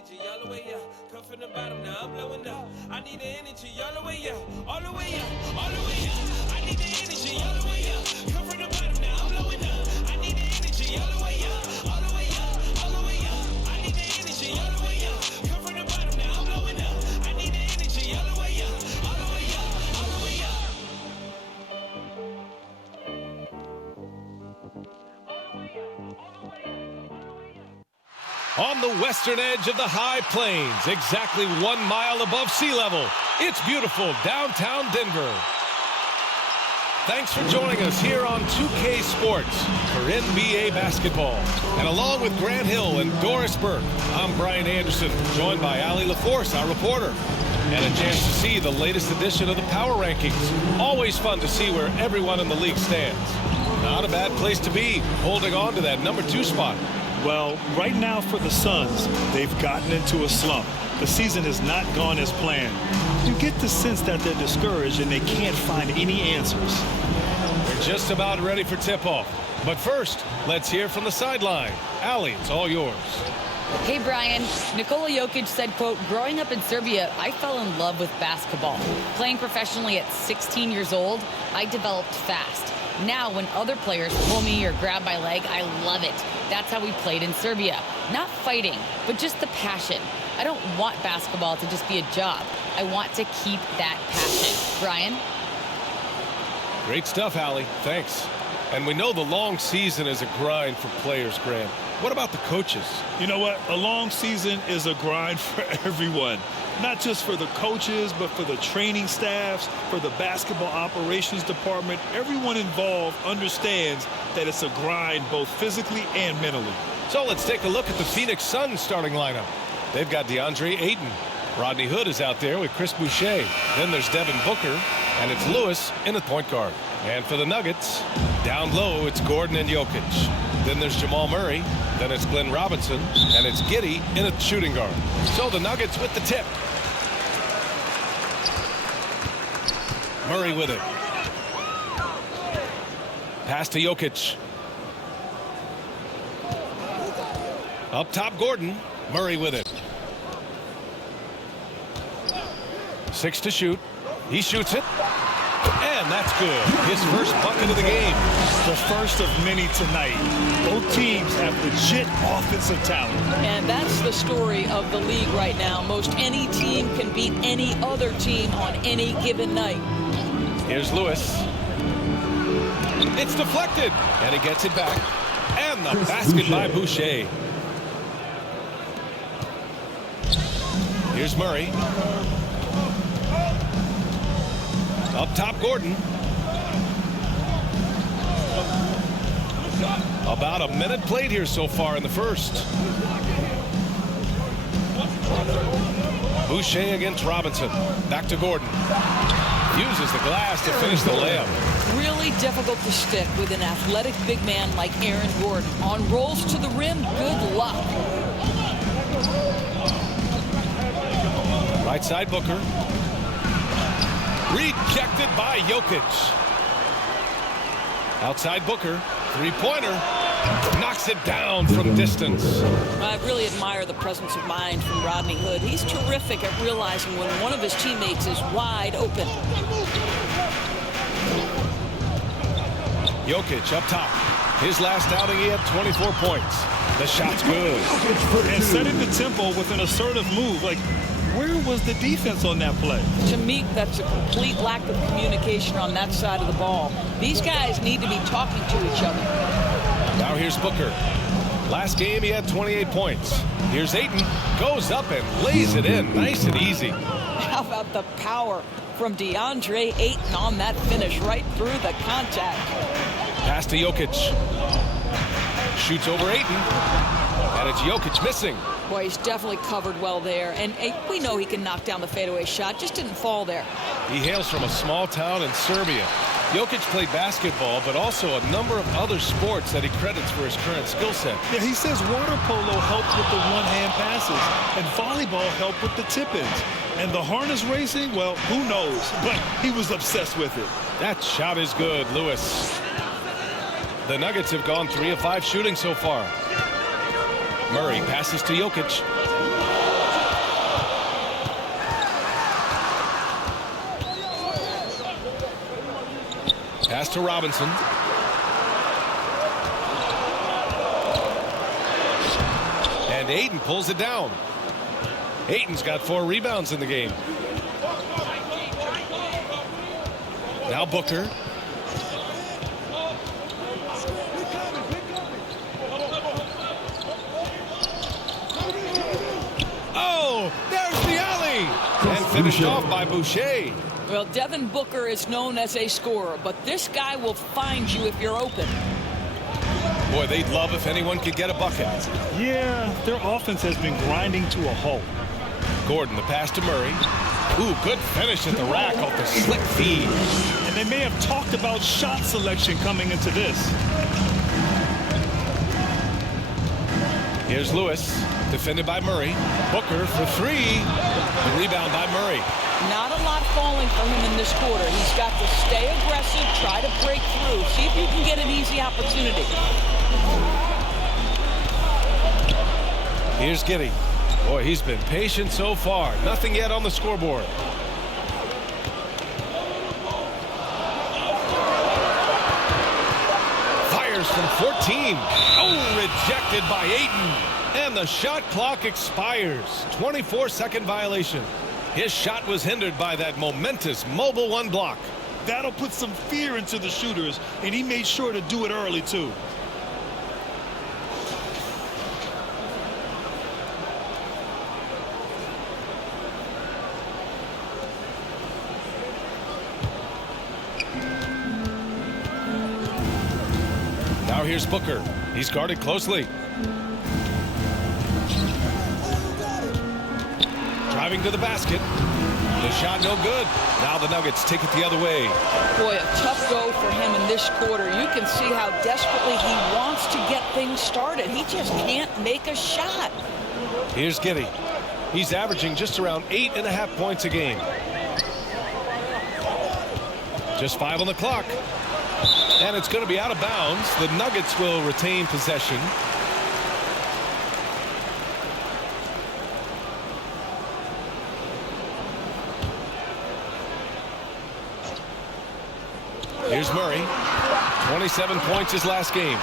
energy all the way up. Come from the bottom, now I'm blowing up. I need the energy all the way up, all the way up, all the way up. I need the energy all the way up. Come from the bottom, now I'm blowing up. I need the energy all the way up, all the way up, all the way up. I need the energy all the way up. Come from the bottom, now I'm blowing up. I need the energy all the way up, all the way up, all the way up. On the western edge of the high plains, exactly 1 mile above sea level, it's beautiful downtown Denver. Thanks for joining us here on 2K Sports for NBA basketball. And along with Grant Hill and Doris Burke, I'm Brian Anderson, joined by Allie LaForce, our reporter. And a chance to see the latest edition of the Power Rankings. Always fun to see where everyone in the league stands. Not a bad place to be, holding on to that number 2 spot. Well, right now for the Suns, they've gotten into a slump. The season has not gone as planned. You get the sense that they're discouraged and they can't find any answers. We're just about ready for tip-off. But first, let's hear from the sideline. Allie, it's all yours. Hey, Brian. Nikola Jokic said, quote, growing up in Serbia, I fell in love with basketball. Playing professionally at 16 years old, I developed fast. Now, when other players pull me or grab my leg, I love it. That's how we played in Serbia. Not fighting, but just the passion. I don't want basketball to just be a job. I want to keep that passion. Brian? Great stuff, Allie. Thanks. And we know the long season is a grind for players, Grant. What about the coaches? You know what? A long season is a grind for everyone. Not just for the coaches, but for the training staffs, for the basketball operations department. Everyone involved understands that it's a grind both physically and mentally. So let's take a look at the Phoenix Suns starting lineup. They've got DeAndre Ayton. Rodney Hood is out there with Chris Boucher. Then there's Devin Booker, and it's Lewis in at point guard. And for the Nuggets, down low, it's Gordon and Jokic. Then there's Jamal Murray. Then it's Glenn Robinson, and it's Giddey in at shooting guard. So the Nuggets with the tip. Murray with it. Pass to Jokic. Up top, Gordon. Murray with it. 6 to shoot. He shoots it. And that's good. His first bucket of the game. The first of many tonight. Both teams have legit offensive talent. And that's the story of the league right now. Most any team can beat any other team on any given night. Here's Lewis. It's deflected. And he gets it back. And the basket by Boucher. Here's Murray. Up top, Gordon. About a minute played here so far in the first. Boucher against Robinson. Back to Gordon. Uses the glass to finish the layup. Really difficult to stick with an athletic big man like Aaron Gordon. On rolls to the rim, good luck. Right side, Booker. Rejected by Jokic. Outside Booker. Three-pointer. Knocks it down from distance. I really admire the presence of mind from Rodney Hood. He's terrific at realizing when one of his teammates is wide open. Jokic up top. His last outing, he had 24 points. The shot's good. And setting the tempo with an assertive move. Like, where was the defense on that play? To me, that's a complete lack of communication on that side of the ball. These guys need to be talking to each other. Now here's Booker. Last game, he had 28 points. Here's Ayton. Goes up and lays it in. Nice and easy. How about the power from DeAndre Ayton on that finish right through the contact. Pass to Jokic. Shoots over Ayton. And it's Jokic missing. Boy, he's definitely covered well there. And we know he can knock down the fadeaway shot. Just didn't fall there. He hails from a small town in Serbia. Jokic played basketball, but also a number of other sports that he credits for his current skill set. Yeah, he says water polo helped with the one-hand passes, and volleyball helped with the tip-ins. And the harness racing, well, who knows? But he was obsessed with it. That shot is good, Lewis. The Nuggets have gone 3 of 5 shooting so far. Murray passes to Jokic. Pass to Robinson. And Ayton pulls it down. Ayton's got 4 rebounds in the game. Now Booker. Oh, there's the alley. And finished off by Boucher. Well, Devin Booker is known as a scorer, but this guy will find you if you're open. Boy, they'd love if anyone could get a bucket. Yeah, their offense has been grinding to a halt. Gordon, the pass to Murray. Ooh, good finish at the rack off the slick feed. And they may have talked about shot selection coming into this. Here's Lewis, defended by Murray. Booker for 3. The rebound by Murray. Not a lot falling for him in this quarter. He's got to stay aggressive, try to break through, see if you can get an easy opportunity. Here's Giddey. Boy, he's been patient so far. Nothing yet on the scoreboard. Fires from 14. Oh, rejected by Ayton. And the shot clock expires. 24-second violation. His shot was hindered by that momentous mobile 1 block. That'll put some fear into the shooters, and he made sure to do it early, too. Now here's Booker. He's guarded closely. Driving to the basket. The shot no good. Now the Nuggets take it the other way. Boy, a tough go for him in this quarter. You can see how desperately he wants to get things started. He just can't make a shot. Here's Giddey. He's averaging just around 8.5 points a game. Just 5 on the clock. And it's going to be out of bounds. The Nuggets will retain possession. Here's Murray. 27 points his last game.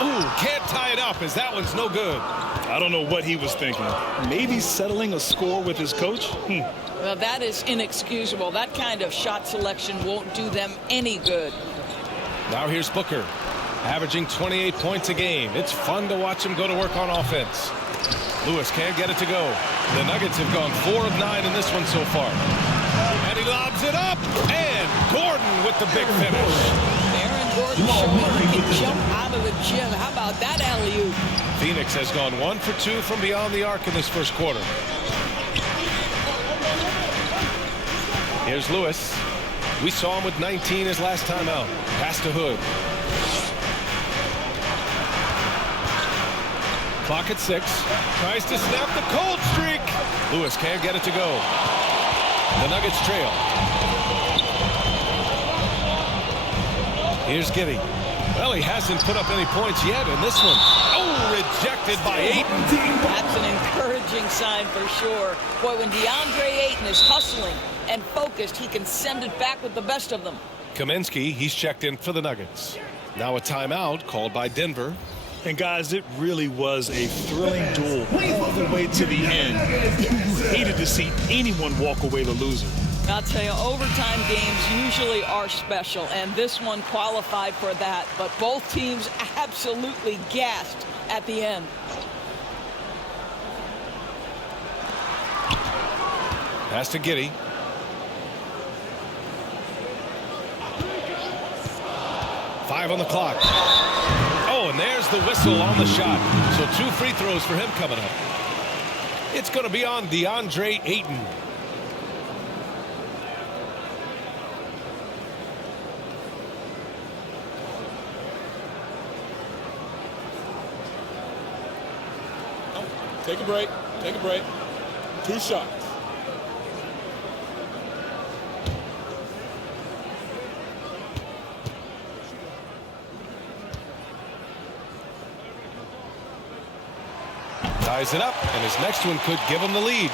Ooh, can't tie it up as that one's no good. I don't know what he was thinking. Maybe settling a score with his coach? Well, that is inexcusable. That kind of shot selection won't do them any good. Now here's Booker, averaging 28 points a game. It's fun to watch him go to work on offense. Lewis can't get it to go. The Nuggets have gone 4 of 9 in this one so far. And he lobs it up. And Gordon with the big finish. Aaron Gordon showing he can jump out of the gym. How about that alley-oop? Phoenix has gone 1 for 2 from beyond the arc in this first quarter. Here's Lewis. We saw him with 19 his last time out. Pass to Hood. Clock at 6. Tries to snap the cold streak. Lewis can't get it to go. The Nuggets trail. Here's Giddey. Well, he hasn't put up any points yet in this one. Oh, rejected by Ayton. That's an encouraging sign for sure. Boy, when DeAndre Ayton is hustling and focused, he can send it back with the best of them. Kaminsky, he's checked in for the Nuggets. Now a timeout called by Denver. And guys, it really was a thrilling duel all the way to the end. You hated to see anyone walk away the loser. I'll tell you, overtime games usually are special, and this one qualified for that. But both teams absolutely gassed at the end. Pass to Giddey. Five on the clock. Oh, and there's the whistle on the shot. So 2 free throws for him coming up. It's going to be on DeAndre Ayton. Take a break. Take a break. 2 shots. Ties it up, and his next one could give him the lead.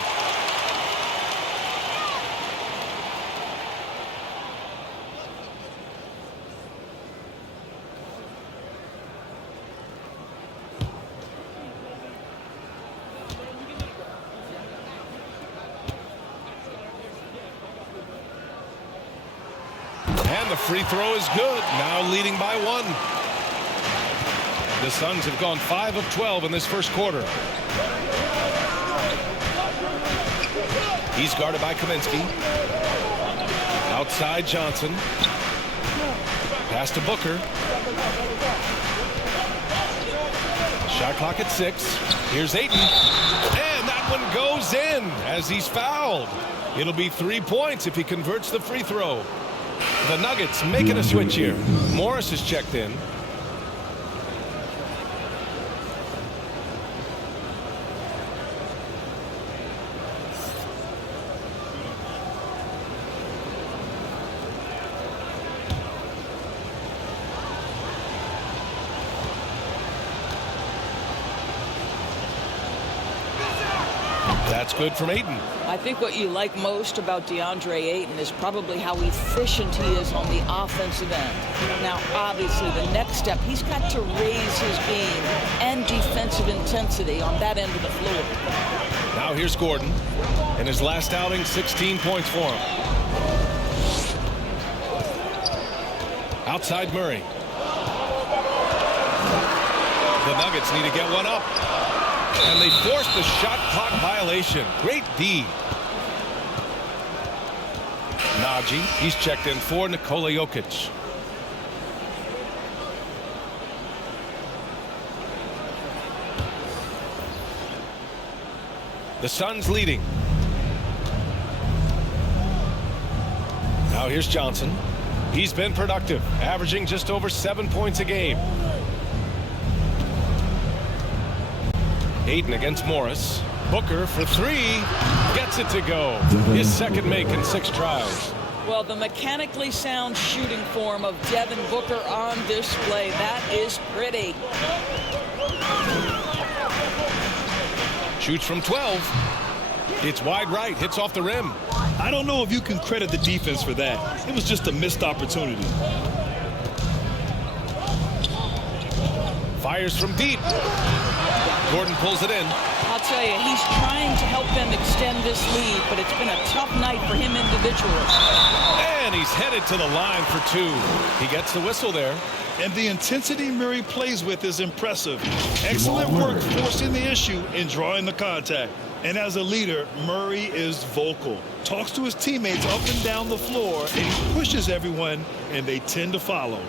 And the free throw is good. Now leading by 1. The Suns have gone 5 of 12 in this first quarter. He's guarded by Kaminsky. Outside Johnson. Pass to Booker. Shot clock at 6. Here's Ayton. And that one goes in as he's fouled. It'll be 3 points if he converts the free throw. The Nuggets making a switch here. Morris is checked in. That's good from Ayton. I think what you like most about DeAndre Ayton is probably how efficient he is on the offensive end. Now, obviously, the next step, he's got to raise his game and defensive intensity on that end of the floor. Now here's Gordon. In his last outing, 16 points for him. Outside Murray. The Nuggets need to get one up. And they forced the shot clock violation. Great D. Najee, he's checked in for Nikola Jokic. The Suns leading. Now here's Johnson. He's been productive, averaging just over 7 points a game. Ayton against Morris. Booker for 3. Gets it to go. His second make in 6 tries. Well, the mechanically sound shooting form of Devin Booker on display. That is pretty. Shoots from 12. It's wide right. Hits off the rim. I don't know if you can credit the defense for that. It was just a missed opportunity. Fires from deep. Gordon pulls it in. I'll tell you, he's trying to help them extend this lead, but it's been a tough night for him individually. And he's headed to the line for 2. He gets the whistle there. And the intensity Murray plays with is impressive. Excellent work forcing the issue and drawing the contact. And as a leader, Murray is vocal. Talks to his teammates up and down the floor, and he pushes everyone, and they tend to follow.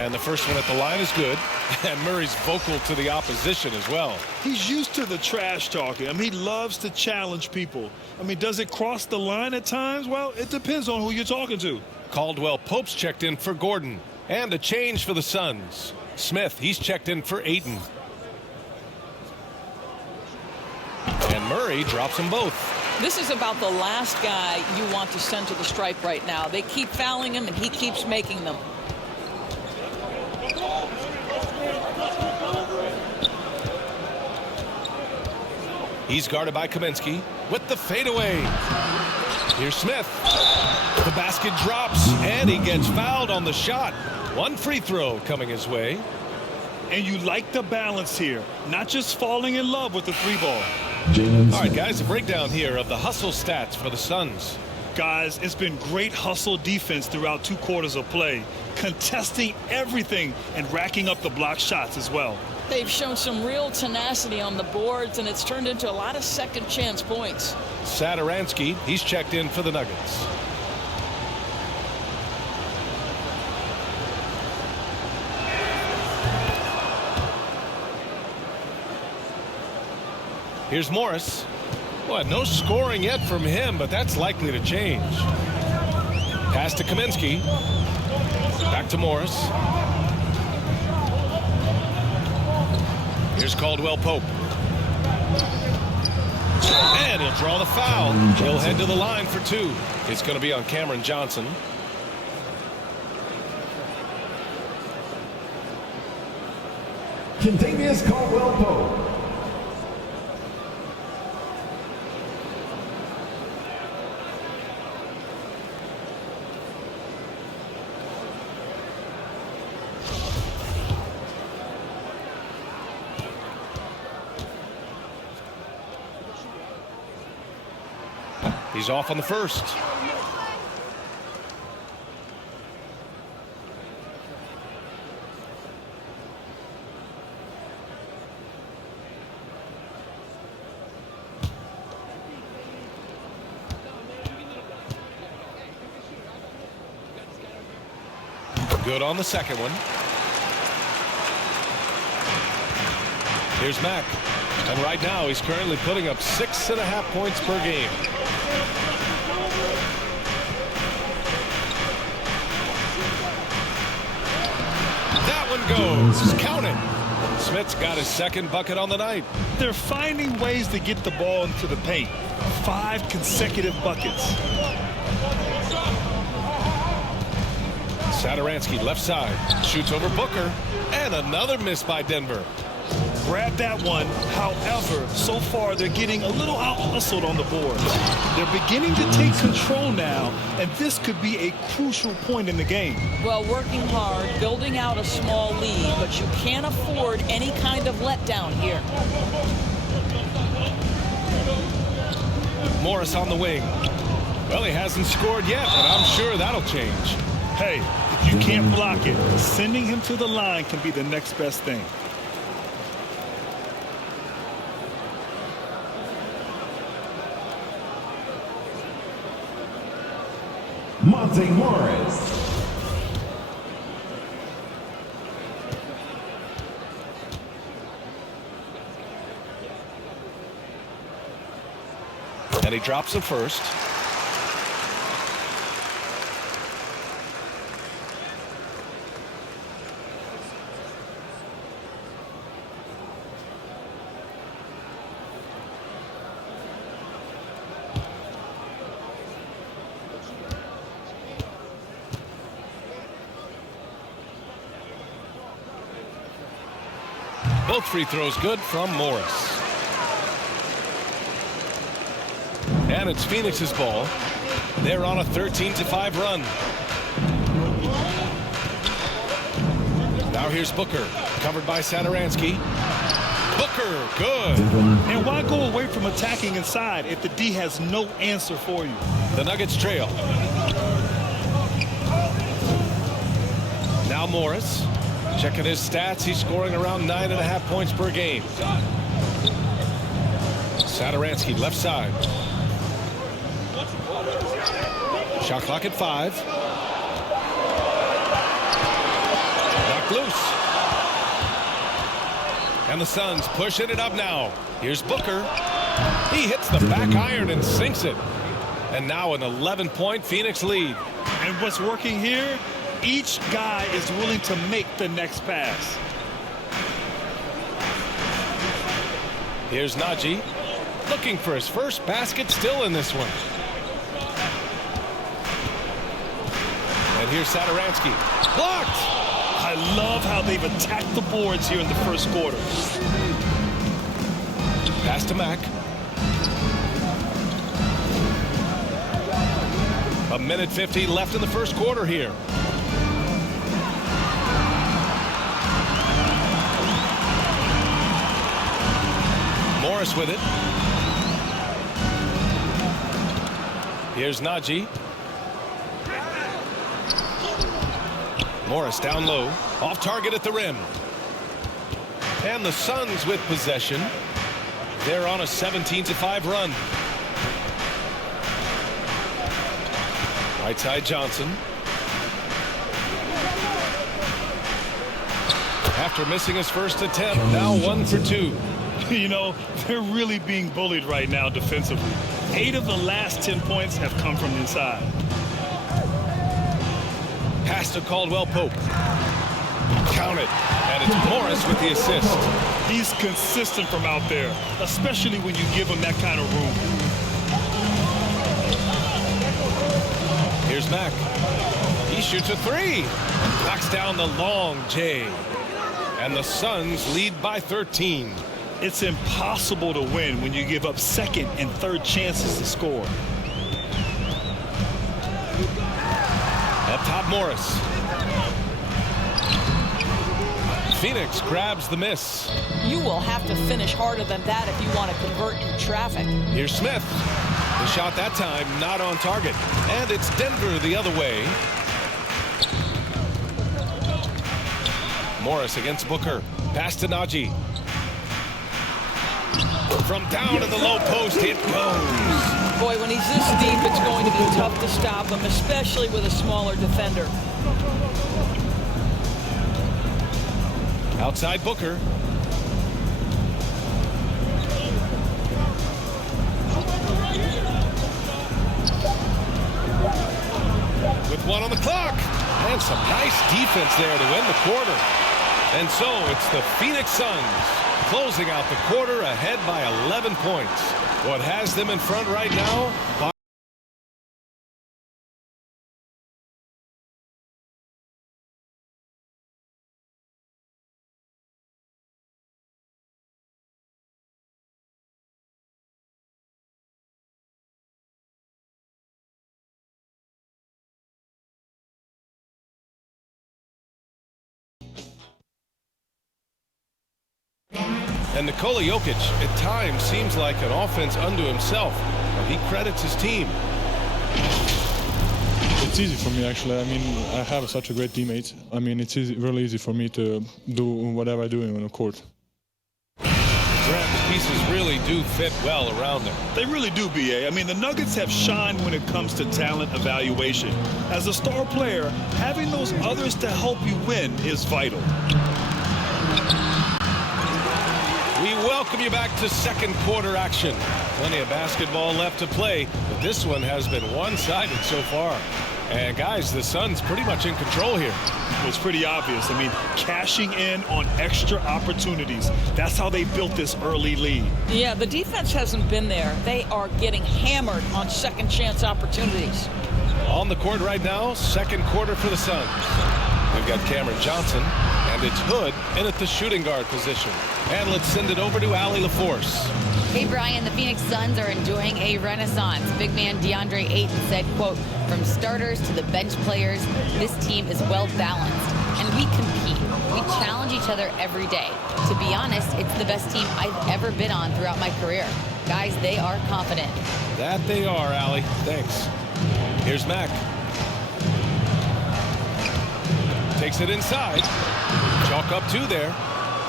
And the first one at the line is good. And Murray's vocal to the opposition as well. He's used to the trash talking. I mean, he loves to challenge people. I mean, does it cross the line at times? Well, it depends on who you're talking to. Caldwell Pope's checked in for Gordon. And a change for the Suns. Smith, he's checked in for Ayton. And Murray drops them both. This is about the last guy you want to send to the stripe right now. They keep fouling him, and he keeps making them. He's guarded by Kaminsky with the fadeaway. Here's Smith. The basket drops, and he gets fouled on the shot. 1 free throw coming his way. And you like the balance here, not just falling in love with the 3-ball. All right, guys, a breakdown here of the hustle stats for the Suns. Guys, it's been great hustle defense throughout 2 quarters of play, contesting everything and racking up the block shots as well. They've shown some real tenacity on the boards, and it's turned into a lot of second chance points. Satoransky, he's checked in for the Nuggets. Here's Morris. Well, no scoring yet from him, but that's likely to change. Pass to Kaminsky. Back to Morris. Here's Caldwell Pope. And he'll draw the foul. He'll head to the line for 2. It's going to be on Cameron Johnson. Contagious Caldwell Pope. He's off on the first. Good on the second one. Here's Mack. And right now he's currently putting up 6.5 points per game. That one goes. Count it. Smith's got his second bucket on the night. They're finding ways to get the ball into the paint. 5 consecutive buckets. Satoransky left side. Shoots over Booker. And another miss by Denver. Grab that one. However, so far they're getting a little out-hustled on the boards. They're beginning to take control now, and this could be a crucial point in the game. Well, working hard, building out a small lead, but you can't afford any kind of letdown here. Morris on the wing. Well, he hasn't scored yet, but I'm sure that'll change. Hey, if you can't block it, sending him to the line can be the next best thing. Monte Morris. And he drops the first. Both free throws good from Morris. And it's Phoenix's ball. They're on a 13-5 run. Now here's Booker, covered by Satoransky. Booker, good. And why go away from attacking inside if the D has no answer for you? The Nuggets trail. Now Morris. Checking his stats, he's scoring around 9.5 points per game. Satoransky left side. Shot clock at 5. Knocked loose. And the Suns pushing it up now. Here's Booker. He hits the back iron and sinks it. And now an 11-point Phoenix lead. And what's working here? Each guy is willing to make the next pass. Here's Najee, looking for his first basket still in this one. And here's Satoransky. Blocked! I love how they've attacked the boards here in the first quarter. Pass to Mack. A minute 50 left in the first quarter here. Morris with it. Here's Najee. Morris down low. Off target at the rim. And the Suns with possession. They're on a 17-5 run. Right side Johnson. After missing his first attempt, now 1 for 2. You know, they're really being bullied right now defensively. 8 of the last 10 points have come from inside. Pass to Caldwell Pope. Count it. And it's Morris with the assist. He's consistent from out there, especially when you give him that kind of room. Here's Mack. He shoots a 3. Knocks down the long J. And the Suns lead by 13. It's impossible to win when you give up second and third chances to score. Up top, Morris. Phoenix grabs the miss. You will have to finish harder than that if you want to convert in traffic. Here's Smith. The shot that time not on target. And it's Denver the other way. Morris against Booker. Pass to Najee. From down in the low post, it goes. Boy, when he's this deep, it's going to be tough to stop him, especially with a smaller defender. Outside Booker. With one on the clock. And some nice defense there to end the quarter. And so it's the Phoenix Suns closing out the quarter ahead by 11 points. What has them in front right now? And Nikola Jokic at times seems like an offense unto himself. But he credits his team. It's easy for me, actually. I mean, I have such a great teammate. I mean, it's really easy for me to do whatever I do on the court. The pieces really do fit well around them. They really do, B.A. I mean, the Nuggets have shined when it comes to talent evaluation. As a star player, having those others to help you win is vital. We welcome you back to second quarter action. Plenty of basketball left to play, but this one has been one-sided so far. And guys, the Suns pretty much in control here. It's pretty obvious. I mean, cashing in on extra opportunities. That's how they built this early lead. Yeah, the defense hasn't been there. They are getting hammered on second chance opportunities. On the court right now, second quarter for the Suns. We've got Cameron Johnson, and it's Hood in at the shooting guard position. And let's send it over to Allie LaForce. Hey, Brian, the Phoenix Suns are enjoying a renaissance. Big man DeAndre Ayton said, quote, from starters to the bench players, this team is well balanced, and we compete. We challenge each other every day. To be honest, it's the best team I've ever been on throughout my career. Guys, they are confident. That they are, Allie. Thanks. Here's Mack. Takes it inside. Chalk up 2 there.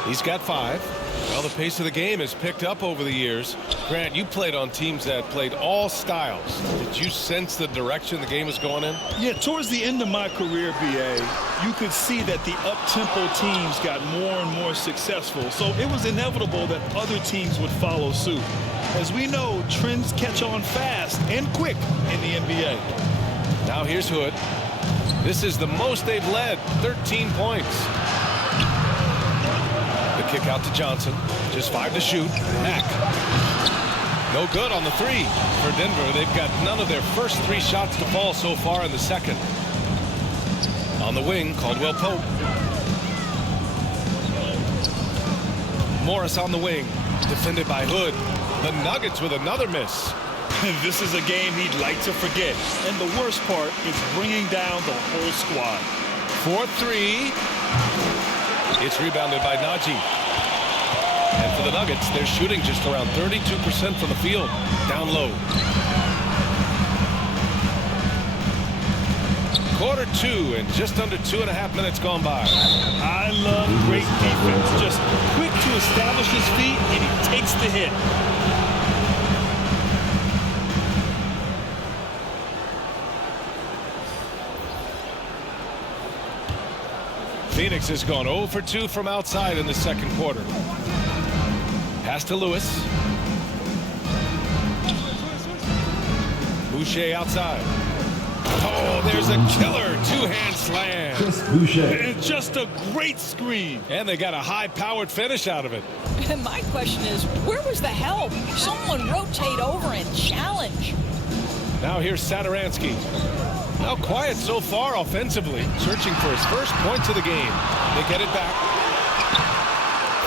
He's got 5. Well, the pace of the game has picked up over the years. Grant, you played on teams that played all styles. Did you sense the direction the game was going in? Yeah, towards the end of my career, B.A., you could see that the up-tempo teams got more and more successful. So it was inevitable that other teams would follow suit. As we know, trends catch on fast and quick in the NBA. Now here's Hood. This is the most they've led, 13 points. The kick out to Johnson. Just 5 to shoot. Mack. No good on the 3 for Denver. They've got none of their first 3 shots to fall so far in the second. On the wing, Caldwell Pope. Morris on the wing. Defended by Hood. The Nuggets with another miss. This is a game he'd like to forget. And the worst part is bringing down the whole squad. 4-3. It's rebounded by Najee. And for the Nuggets, they're shooting just around 32% from the field. Down low. Quarter 2 and just under 2.5 minutes gone by. I love great defense. Just quick to establish his feet, and he takes the hit. Phoenix has gone 0 for 2 from outside in the second quarter. Pass to Lewis. Boucher outside. Oh, there's a killer 2-hand slam. And just a great screen. And they got a high-powered finish out of it. And my question is, where was the help? Someone rotate over and challenge. Now here's Satoransky. Now quiet so far offensively, searching for his first points of the game. They get it back.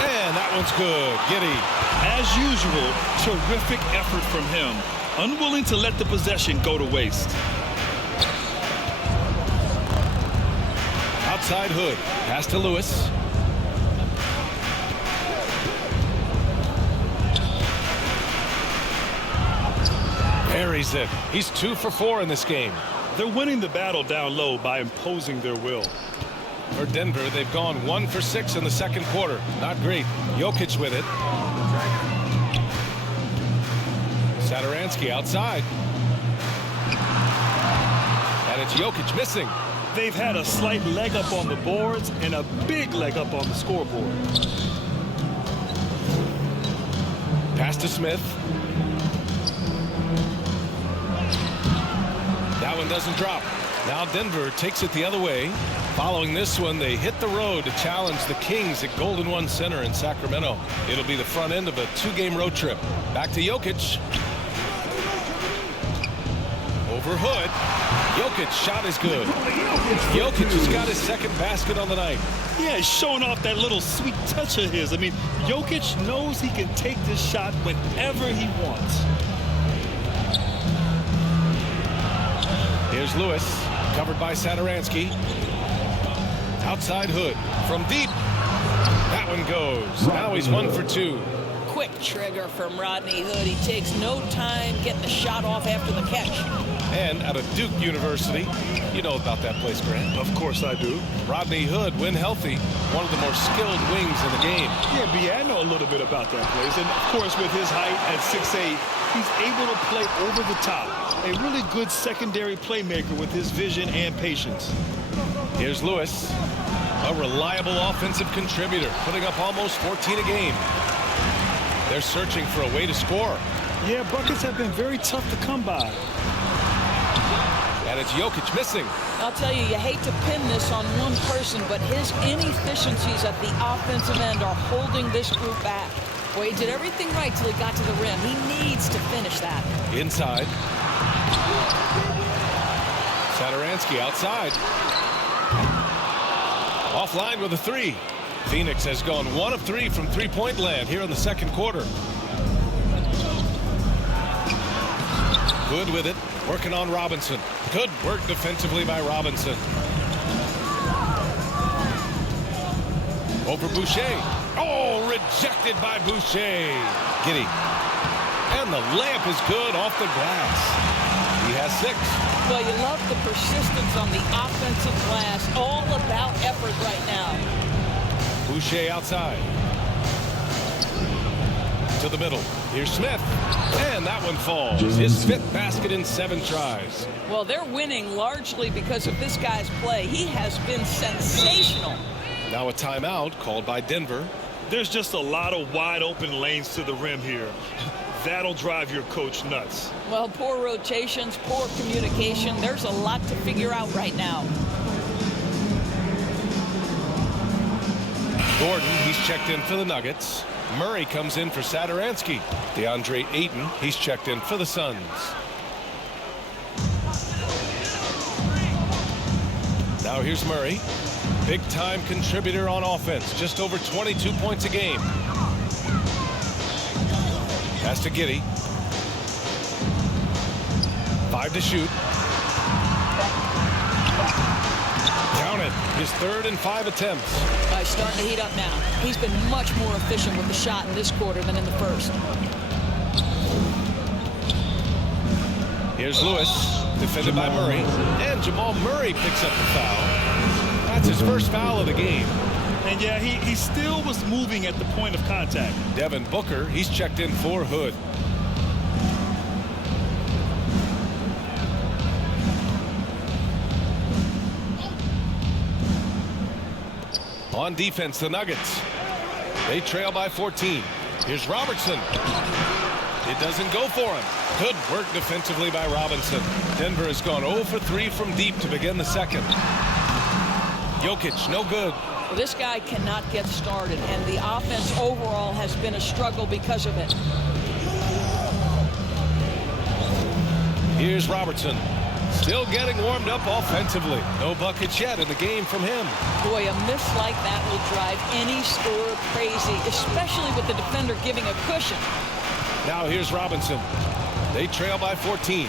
And that one's good. Giddey. As usual, terrific effort from him. Unwilling to let the possession go to waste. Outside Hood. Pass to Lewis. Very buries it. He's 2 for 4 in this game. They're winning the battle down low by imposing their will. For Denver, they've gone 1 for 6 in the second quarter. Not great. Jokic with it. Satoransky outside. And it's Jokic missing. They've had a slight leg up on the boards and a big leg up on the scoreboard. Pass to Smith. That one doesn't drop. Now Denver takes it the other way. Following this one, they hit the road to challenge the Kings at Golden One Center in Sacramento. It'll be the front end of a 2-game road trip. Back to Jokic. Over Hood. Jokic shot is good. Jokic has got his second basket on the night. Yeah, he's showing off that little sweet touch of his. I mean, Jokic knows he can take this shot whenever he wants. Here's Lewis, covered by Satoransky. Outside Hood from deep. That one goes. Now he's 1 for 2. Quick trigger from Rodney Hood. He takes no time getting the shot off after the catch. And out of Duke University, you know about that place, Grant. Of course I do. Rodney Hood, when healthy, one of the more skilled wings in the game. Yeah, B, I know a little bit about that place. And, of course, with his height at 6'8", he's able to play over the top. A really good secondary playmaker with his vision and patience. Here's Lewis, a reliable offensive contributor, putting up almost 14 a game. They're searching for a way to score. Yeah, buckets have been very tough to come by. And it's Jokic missing. I'll tell you, you hate to pin this on one person, but his inefficiencies at the offensive end are holding this group back. Boy, he did everything right till he got to the rim. He needs to finish that. Inside. Satoransky outside. Offline with a 3. Phoenix has gone 1 of 3 from three-point land here in the second quarter. Good with it, working on Robinson. Good work defensively by Robinson. Over Boucher. Oh, rejected by Boucher. Giddey. And the layup is good off the glass. He has 6. Well, you love the persistence on the offensive glass. All about effort right now. Boucher outside. To the middle. Here's Smith. And that one falls. His 5th basket in 7 tries. Well, they're winning largely because of this guy's play. He has been sensational. Now a timeout called by Denver. There's just a lot of wide open lanes to the rim here. That'll drive your coach nuts. Well, poor rotations, poor communication. There's a lot to figure out right now. Gordon, he's checked in for the Nuggets. Murray comes in for Satoransky. DeAndre Ayton, he's checked in for the Suns. Now here's Murray. Big-time contributor on offense. Just over 22 points a game. Pass to Giddey. 5 to shoot. Count it. His 3rd and 5 attempts. He's starting to heat up now. He's been much more efficient with the shot in this quarter than in the first. Here's Lewis, defended by Murray. And Jamal Murray picks up the foul. That's his first foul of the game. And yeah, he still was moving at the point of contact. Devin Booker, he's checked in for Hood. On defense, the Nuggets. They trail by 14. Here's Robertson. It doesn't go for him. Good work defensively by Robinson. Denver has gone 0 for 3 from deep to begin the second. Jokic, no good. Well, this guy cannot get started, and the offense overall has been a struggle because of it. Here's Robertson. Still getting warmed up offensively. No buckets yet in the game from him. Boy, a miss like that will drive any scorer crazy, especially with the defender giving a cushion. Now here's Robinson. They trail by 14.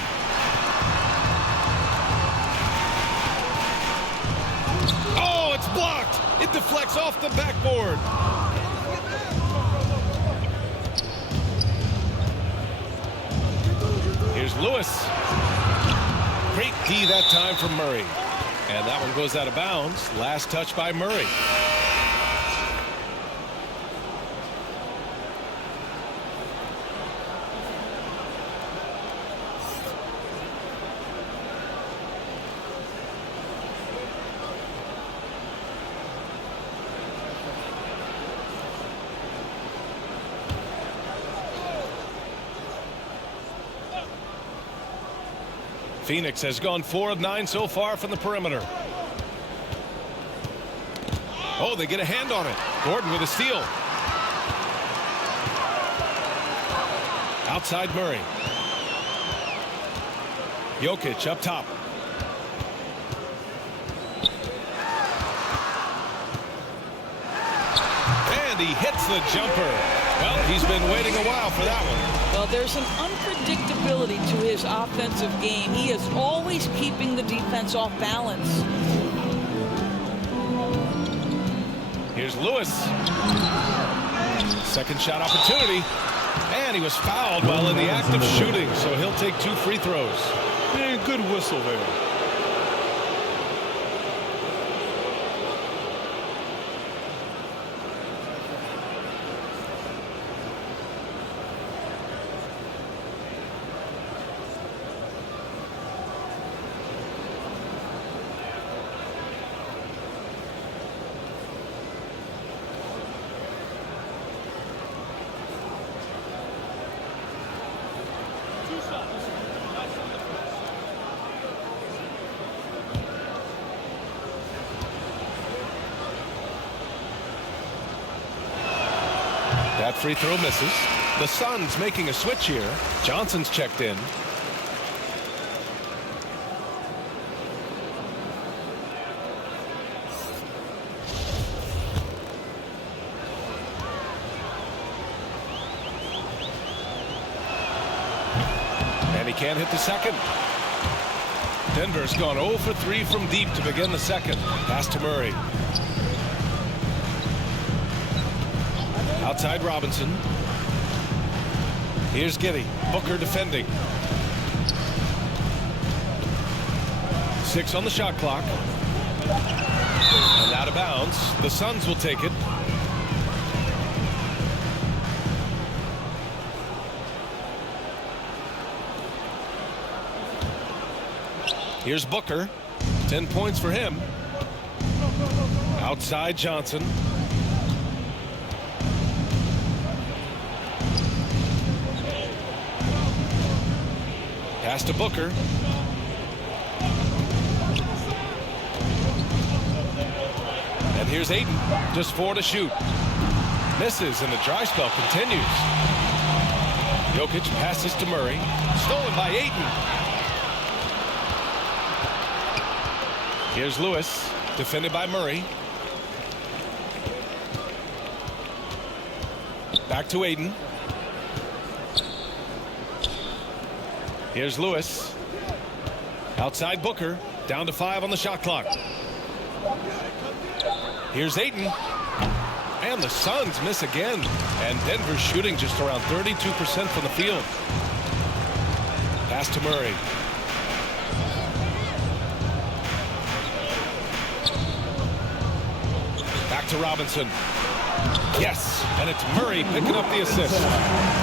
Oh, it's blocked. It deflects off the backboard. Here's Lewis. Great D that time from Murray. And that one goes out of bounds. Last touch by Murray. Phoenix has gone 4 of 9 so far from the perimeter. Oh, they get a hand on it. Gordon with a steal. Outside Murray. Jokic up top. And he hits the jumper. Well, he's been waiting a while for that one. Well, there's an unpredictability to his offensive game. He is always keeping the defense off balance. Here's Lewis. Second shot opportunity. And he was fouled while in the act of shooting, so he'll take 2 free throws. Man, good whistle there. That free throw misses. The Suns making a switch here. Johnson's checked in. And he can't hit the second. Denver's gone 0 for 3 from deep to begin the second. Pass to Murray. Outside Robinson. Here's Giddey. Booker defending. 6 on the shot clock. And out of bounds. The Suns will take it. Here's Booker. 10 points for him. Outside Johnson. Pass to Booker. And here's Ayton. Just 4 to shoot. Misses, and the dry spell continues. Jokic passes to Murray. Stolen by Ayton. Here's Lewis. Defended by Murray. Back to Ayton. Here's Lewis. Outside Booker. Down to 5 on the shot clock. Here's Ayton. And the Suns miss again. And Denver's shooting just around 32% from the field. Pass to Murray. Back to Robinson. Yes, and it's Murray picking up the assist.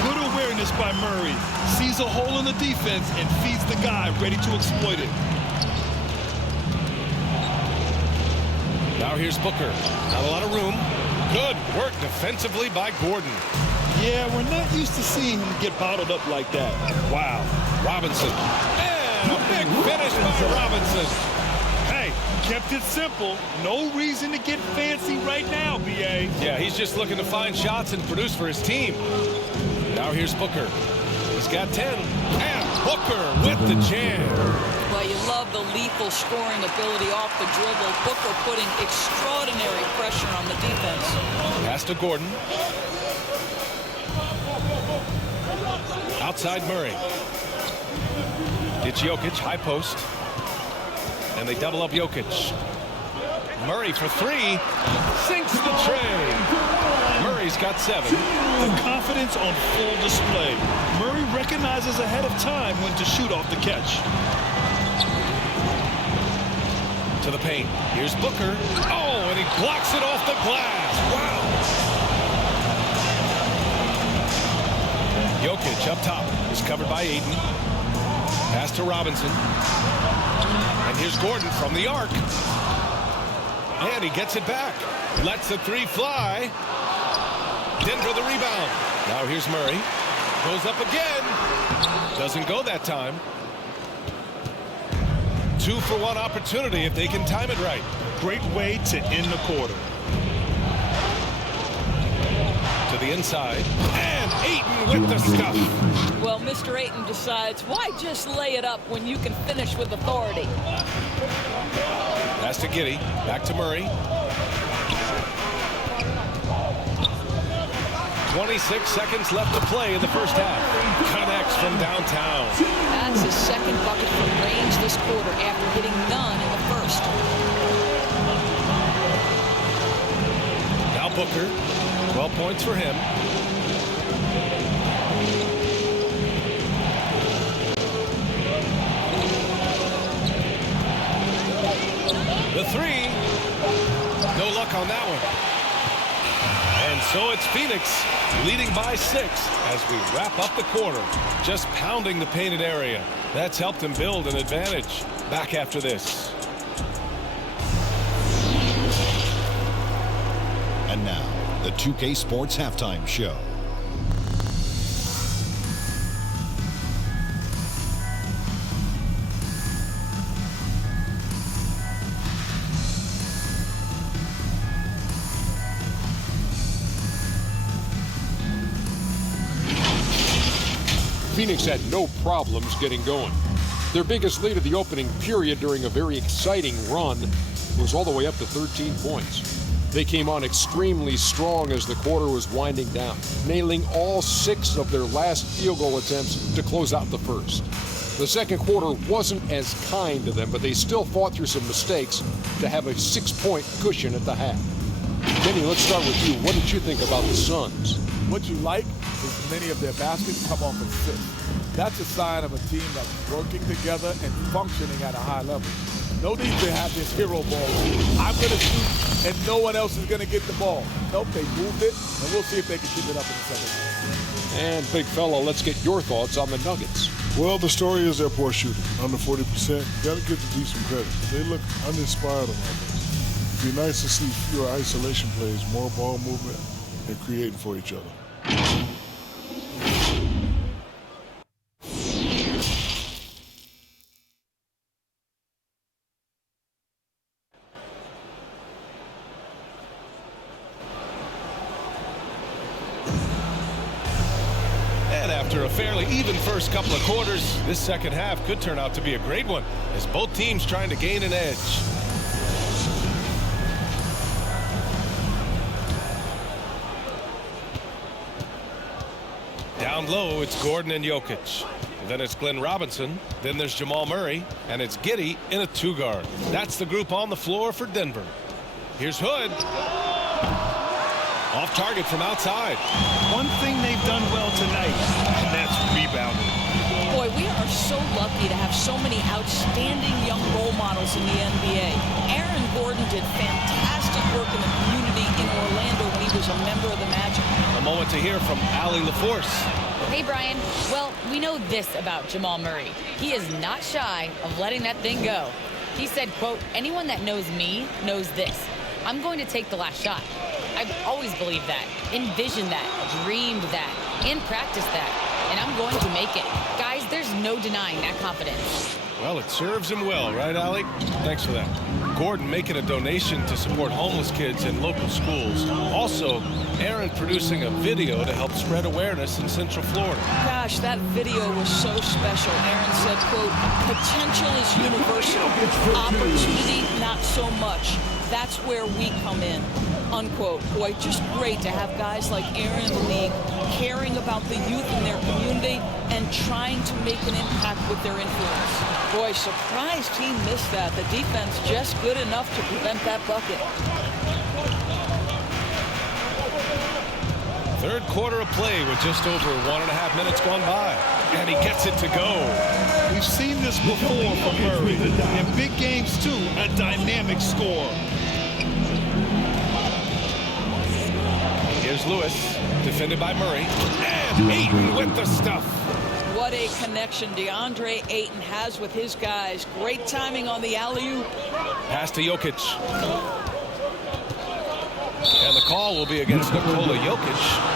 Good awareness by Murray. Sees a hole in the defense and feeds the guy ready to exploit it. Now here's Booker. Not a lot of room. Good work defensively by Gordon. Yeah, we're not used to seeing him get bottled up like that. Wow. Robinson. And a big finish by Robinson. Hey, kept it simple. No reason to get fancy right now, B.A. Yeah, he's just looking to find shots and produce for his team. Now here's Booker. He's got 10. And Booker with the jam. Well, you love the lethal scoring ability off the dribble. Booker putting extraordinary pressure on the defense. Pass to Gordon. Outside Murray. It's Jokic, high post. And they double up Jokic. Murray for 3. Sinks the tray. Murray's He's got 7. The confidence on full display. Murray recognizes ahead of time when to shoot off the catch. To the paint. Here's Booker. Oh, and he blocks it off the glass. Wow. Jokic up top. He's covered by Ayton. Pass to Robinson. And here's Gordon from the arc. And he gets it back. Lets the 3 fly. Denver the rebound. Now here's Murray. Goes up again. Doesn't go that time. 2-for-1 opportunity if they can time it right. Great way to end the quarter. To the inside. And Ayton with the stuff. Well, Mr. Ayton decides, why just lay it up when you can finish with authority? Pass to Giddey. Back to Murray. 26 seconds left to play in the first half. Connects from downtown. That's his second bucket from range this quarter after hitting none in the first. Now Booker. 12 points for him. The 3. No luck on that one. And so it's Phoenix leading by 6 as we wrap up the quarter. Just pounding the painted area. That's helped them build an advantage. Back after this. And now, the 2K Sports Halftime Show. Phoenix had no problems getting going. Their biggest lead of the opening period during a very exciting run was all the way up to 13 points. They came on extremely strong as the quarter was winding down, nailing all 6 of their last field goal attempts to close out the first. The second quarter wasn't as kind to them, but they still fought through some mistakes to have a 6-point cushion at the half. Kenny, let's start with you. What did you think about the Suns? What you like is many of their baskets come off assists. That's a sign of a team that's working together and functioning at a high level. No need to have this hero ball. I'm going to shoot, and no one else is going to get the ball. Nope, they moved it, and we'll see if they can keep it up in the second half. And big fella, let's get your thoughts on the Nuggets. Well, the story is their poor shooting, under 40%. Got to give the D some credit. They look uninspired on offense. It'd be nice to see fewer isolation plays, more ball movement, and creating for each other. After a fairly even first couple of quarters, this second half could turn out to be a great one as both teams trying to gain an edge. Down low, it's Gordon and Jokic. Then it's Glenn Robinson. Then there's Jamal Murray. And it's Giddey in a 2-guard. That's the group on the floor for Denver. Here's Hood. Off target from outside. One thing they've done well tonight, and that's rebounding. Boy, we are so lucky to have so many outstanding young role models in the NBA. Aaron Gordon did fantastic work in the community in Orlando when he was a member of the Magic. A moment to hear from Allie LaForce. Hey, Brian. Well, we know this about Jamal Murray. He is not shy of letting that thing go. He said, quote, anyone that knows me knows this. I'm going to take the last shot. I've always believed that, envisioned that, dreamed that, and practiced that. And I'm going to make it. Guys, there's no denying that confidence. Well, it serves him well, right, Allie? Thanks for that. Gordon making a donation to support homeless kids in local schools. Also, Aaron producing a video to help spread awareness in Central Florida. Gosh, that video was so special. Aaron said, quote, potential is universal. Opportunity, not so much. That's where we come in, unquote. Boy, just great to have guys like Aaron in the league caring about the youth in their community and trying to make an impact with their influence. Boy, surprised he missed that. The defense just good enough to prevent that bucket. Third quarter of play with just over 1.5 minutes gone by. And he gets it to go. We've seen this before from Murray. In big games, too, a dynamic score. Here's Lewis, defended by Murray. And Ayton with the stuff. What a connection DeAndre Ayton has with his guys. Great timing on the alley-oop. Pass to Jokic. And the call will be against Nikola Jokic.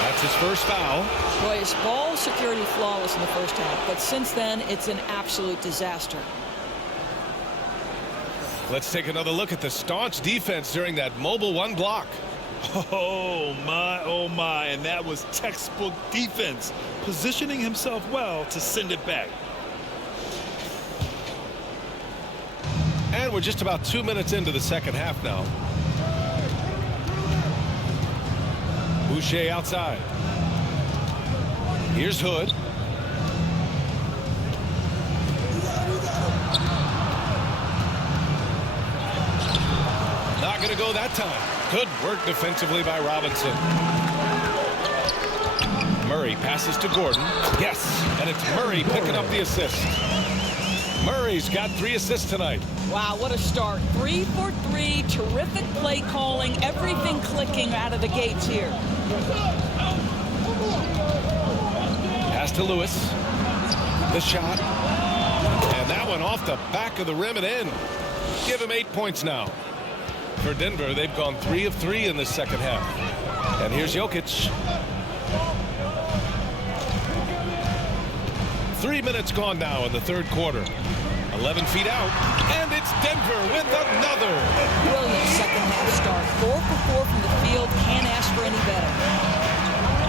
That's his first foul. Boy, his ball security flawless in the first half, but since then, it's an absolute disaster. Let's take another look at the staunch defense during that mobile one block. Oh my, and that was textbook defense, positioning himself well to send it back. And we're just about 2 minutes into the second half now. Boucher outside. Here's Hood. Not going to go that time. Good work defensively by Robinson. Murray passes to Gordon. Yes, and it's Murray picking up the assist. Murray's got 3 assists tonight. Wow, what a start. 3 for 3, terrific play calling, everything clicking out of the gates here. Pass to Lewis. The shot. And that one off the back of the rim and in. Give him 8 points now. For Denver, they've gone 3 of 3 in the second half. And here's Jokic. 3 minutes gone now in the third quarter. 11 feet out, and it's Denver with another. Brilliant second half start. 4 for 4 from the field. Can't ask for any better.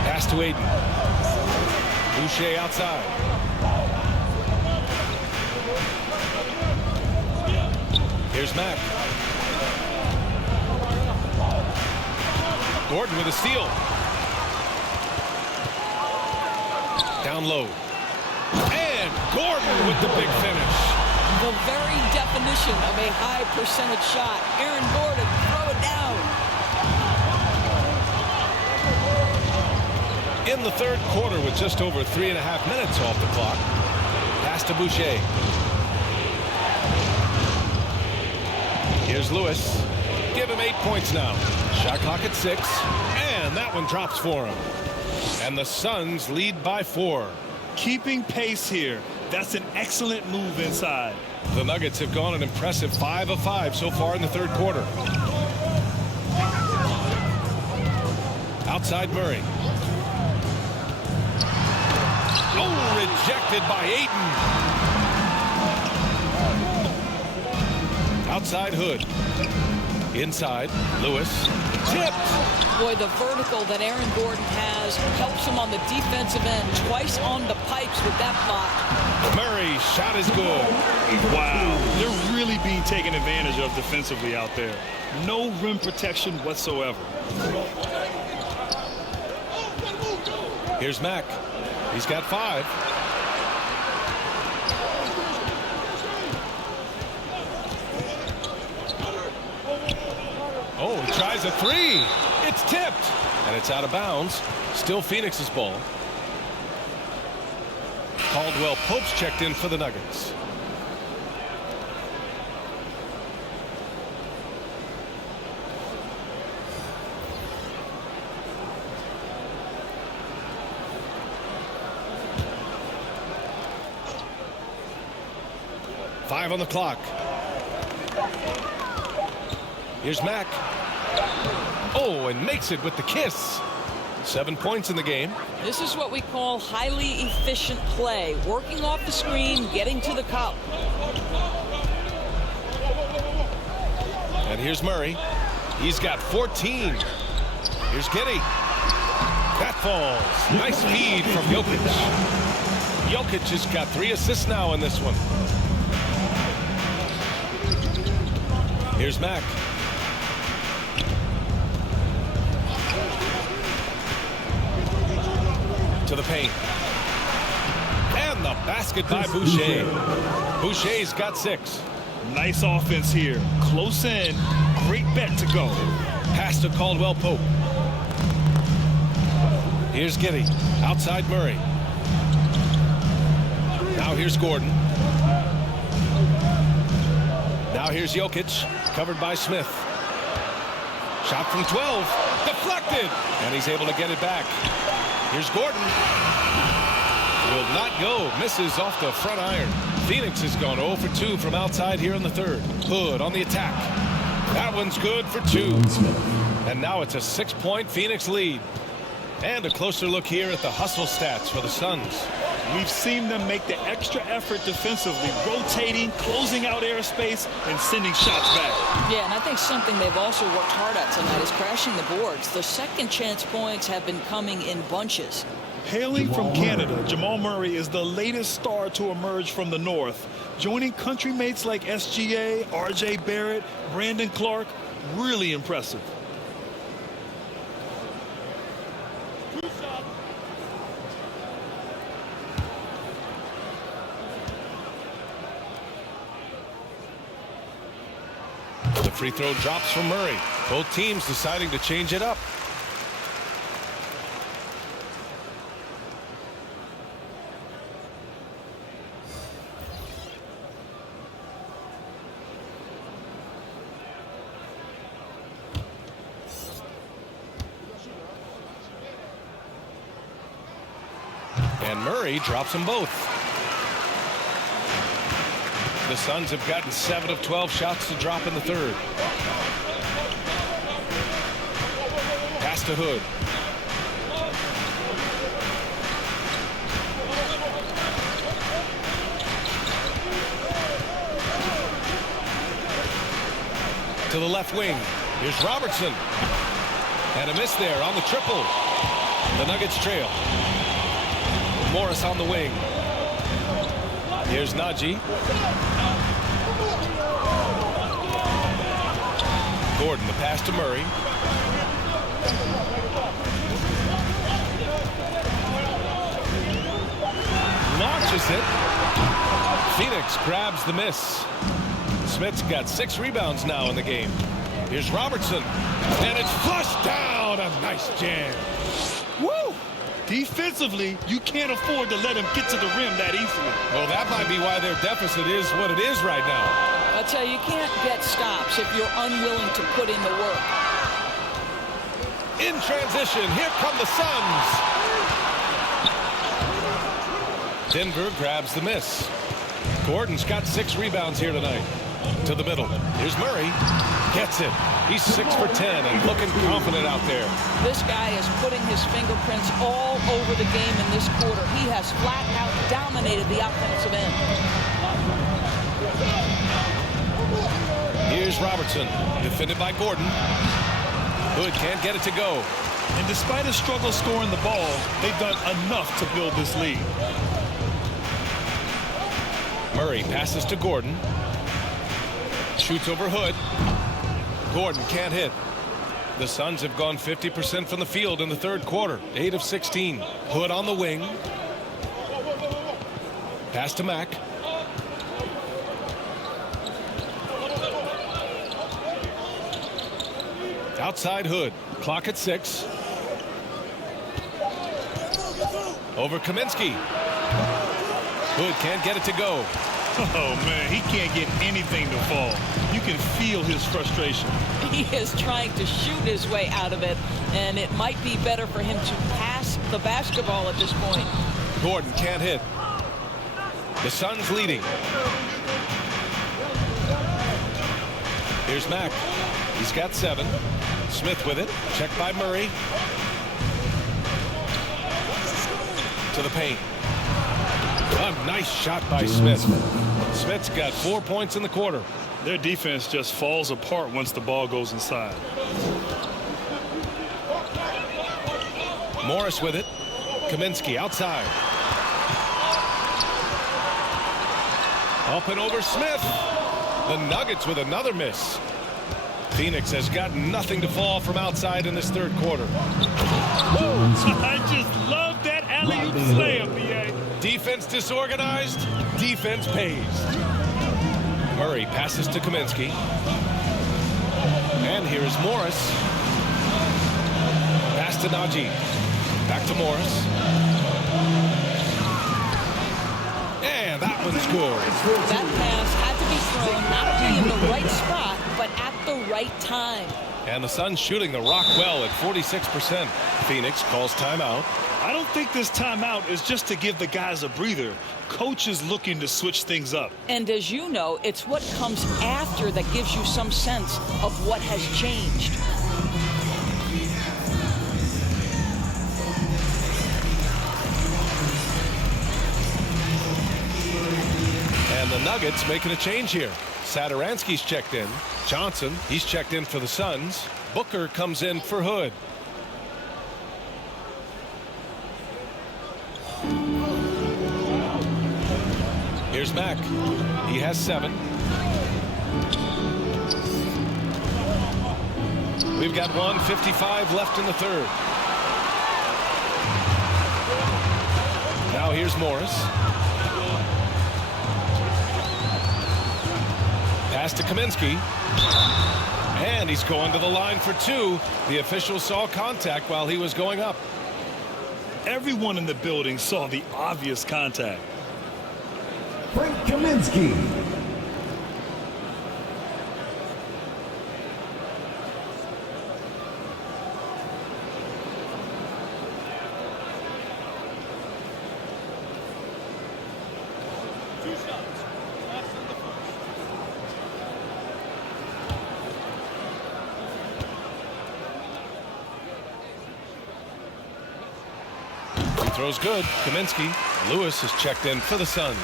Pass to Ayton. Boucher outside. Here's Mack. Gordon with a steal. Down low. And Gordon with the big finish. The very definition of a high percentage shot. Aaron Gordon, throw it down. In the third quarter with just over 3.5 minutes off the clock. Pass to Boucher. Here's Lewis. Give him 8 points now. Shot clock at 6. And that one drops for him. And the Suns lead by 4. Keeping pace here. That's an excellent move inside. The Nuggets have gone an impressive 5 of 5 so far in the third quarter. Outside Murray. Oh, rejected by Ayton. Outside Hood. Inside, Lewis. Tipped. Boy, the vertical that Aaron Gordon has helps him on the defensive end. Twice on the pipes with that block. Murray's shot is good. Wow, they're really being taken advantage of defensively out there. No rim protection whatsoever. Here's Mack. He's got 5. Oh, he tries a 3. It's tipped. And it's out of bounds. Still Phoenix's ball. Caldwell Pope's checked in for the Nuggets. Five on the clock. Here's Mack. Oh, and makes it with the kiss. 7 points in the game. This is what we call highly efficient play. Working off the screen, getting to the cup. And here's Murray. He's got 14. Here's Giddey. That falls. Nice feed from Jokic. Jokic has got 3 assists now in this one. Here's Mack. To the paint. And the basket by Boucher. Boucher's got 6. Nice offense here. Close in. Great bet to go. Pass to Caldwell Pope. Here's Giddey. Outside Murray. Now here's Gordon. Now here's Jokic. Covered by Smith. Shot from 12. Deflected. And he's able to get it back. Here's Gordon. Will not go. Misses off the front iron. Phoenix has gone 0 for 2 from outside here in the third. Hood on the attack. That one's good for 2. And now it's a 6-point Phoenix lead. And a closer look here at the hustle stats for the Suns. We've seen them make the extra effort defensively, rotating, closing out airspace, and sending shots back. Yeah, and I think something they've also worked hard at tonight is crashing the boards. The second chance points have been coming in bunches. Hailing from Canada, Jamal Murray is the latest star to emerge from the North. Joining countrymates like SGA, RJ Barrett, Brandon Clark, really impressive. The free throw drops from Murray. Both teams deciding to change it up. And Murray drops them both. The Suns have gotten 7 of 12 shots to drop in the third. Pass to Hood. To the left wing. Here's Robertson. And a miss there on the triple. The Nuggets trail. Morris on the wing. Here's Najee. Gordon, the pass to Murray. Launches it. Phoenix grabs the miss. Smith's got 6 rebounds now in the game. Here's Robertson. And it's flushed down. A nice jam. Woo! Defensively, you can't afford to let him get to the rim that easily. Well, that might be why their deficit is what it is right now. I tell you, you can't get stops if you're unwilling to put in the work. In transition, here come the Suns. Denver grabs the miss. Gordon's got 6 rebounds here tonight. To the middle. Here's Murray. Gets it. He's 6 for 10 and looking confident out there. This guy is putting his fingerprints all over the game in this quarter. He has flat out dominated the offensive end. Here's Robertson. Defended by Gordon. Hood can't get it to go. And despite a struggle scoring the ball, they've done enough to build this lead. Murray passes to Gordon. Shoots over Hood. Gordon can't hit. The Suns have gone 50% from the field in the third quarter. 8 of 16. Hood on the wing. Pass to Mack. Outside Hood. Clock at 6. Over Kaminsky. Hood can't get it to go. Oh, man, he can't get anything to fall. You can feel his frustration. He is trying to shoot his way out of it, and it might be better for him to pass the basketball at this point. Gordon can't hit. The Suns leading. Here's Mack. He's got 7. Smith with it. Checked by Murray. To the paint. A nice shot by Smith. Smith's got 4 points in the quarter. Their defense just falls apart once the ball goes inside. Morris with it. Kaminsky outside. Up and over Smith. The Nuggets with another miss. Phoenix has got nothing to fall from outside in this third quarter. I just love that alley-oop slam, B.A. Defense disorganized. Defense pays. Murray passes to Kaminsky. And here is Morris. Pass to Najee. Back to Morris. And that one's good. That pass had to be thrown not only in the right spot, but at the right time. And the Suns shooting the rock well at 46%. Phoenix calls timeout. I don't think this timeout is just to give the guys a breather. Coach is looking to switch things up. And as you know, it's what comes after that gives you some sense of what has changed. And the Nuggets making a change here. Satoransky's checked in. Johnson, he's checked in for the Suns. Booker comes in for Hood. Here's Mack. He has 7. We've got 1:55 left in the third. Now here's Morris. Pass to Kaminsky. And he's going to the line for 2. The official saw contact while he was going up. Everyone in the building saw the obvious contact. Frank Kaminsky. Free throw's good. Kaminsky. Lewis is checked in for the Suns.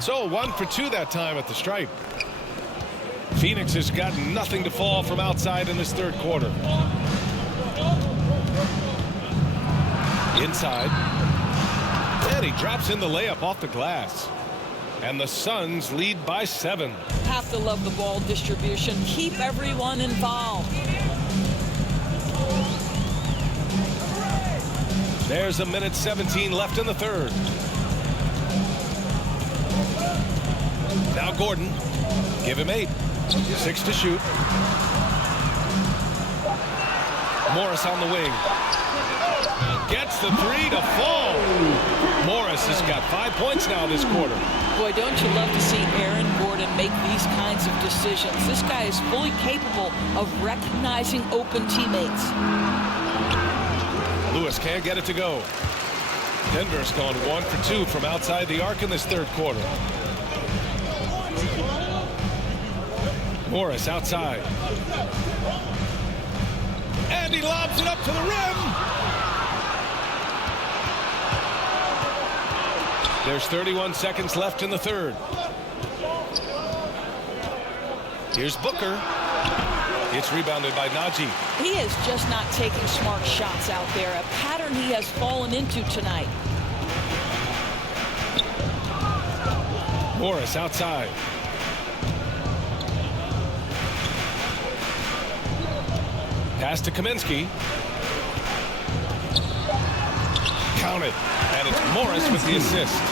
So 1 for 2 that time at the stripe. Phoenix has got nothing to fall from outside in this third quarter. Inside. And he drops in the layup off the glass. And the Suns lead by 7. Have to love the ball distribution. Keep everyone involved. There's 1:17 left in the third. Now Gordon. Give him 8. 6 to shoot. Morris on the wing. Gets the 3 to fall. Morris has got 5 points now this quarter. Boy, don't you love to see Aaron Gordon make these kinds of decisions. This guy is fully capable of recognizing open teammates. Lewis can't get it to go. Denver's gone 1 for 2 from outside the arc in this third quarter. Morris outside. And he lobs it up to the rim. There's 31 seconds left in the third. Here's Booker. It's rebounded by Najee. He is just not taking smart shots out there, a pattern he has fallen into tonight. Morris outside. Pass to Kaminsky. Count it. And it's Morris with the assist.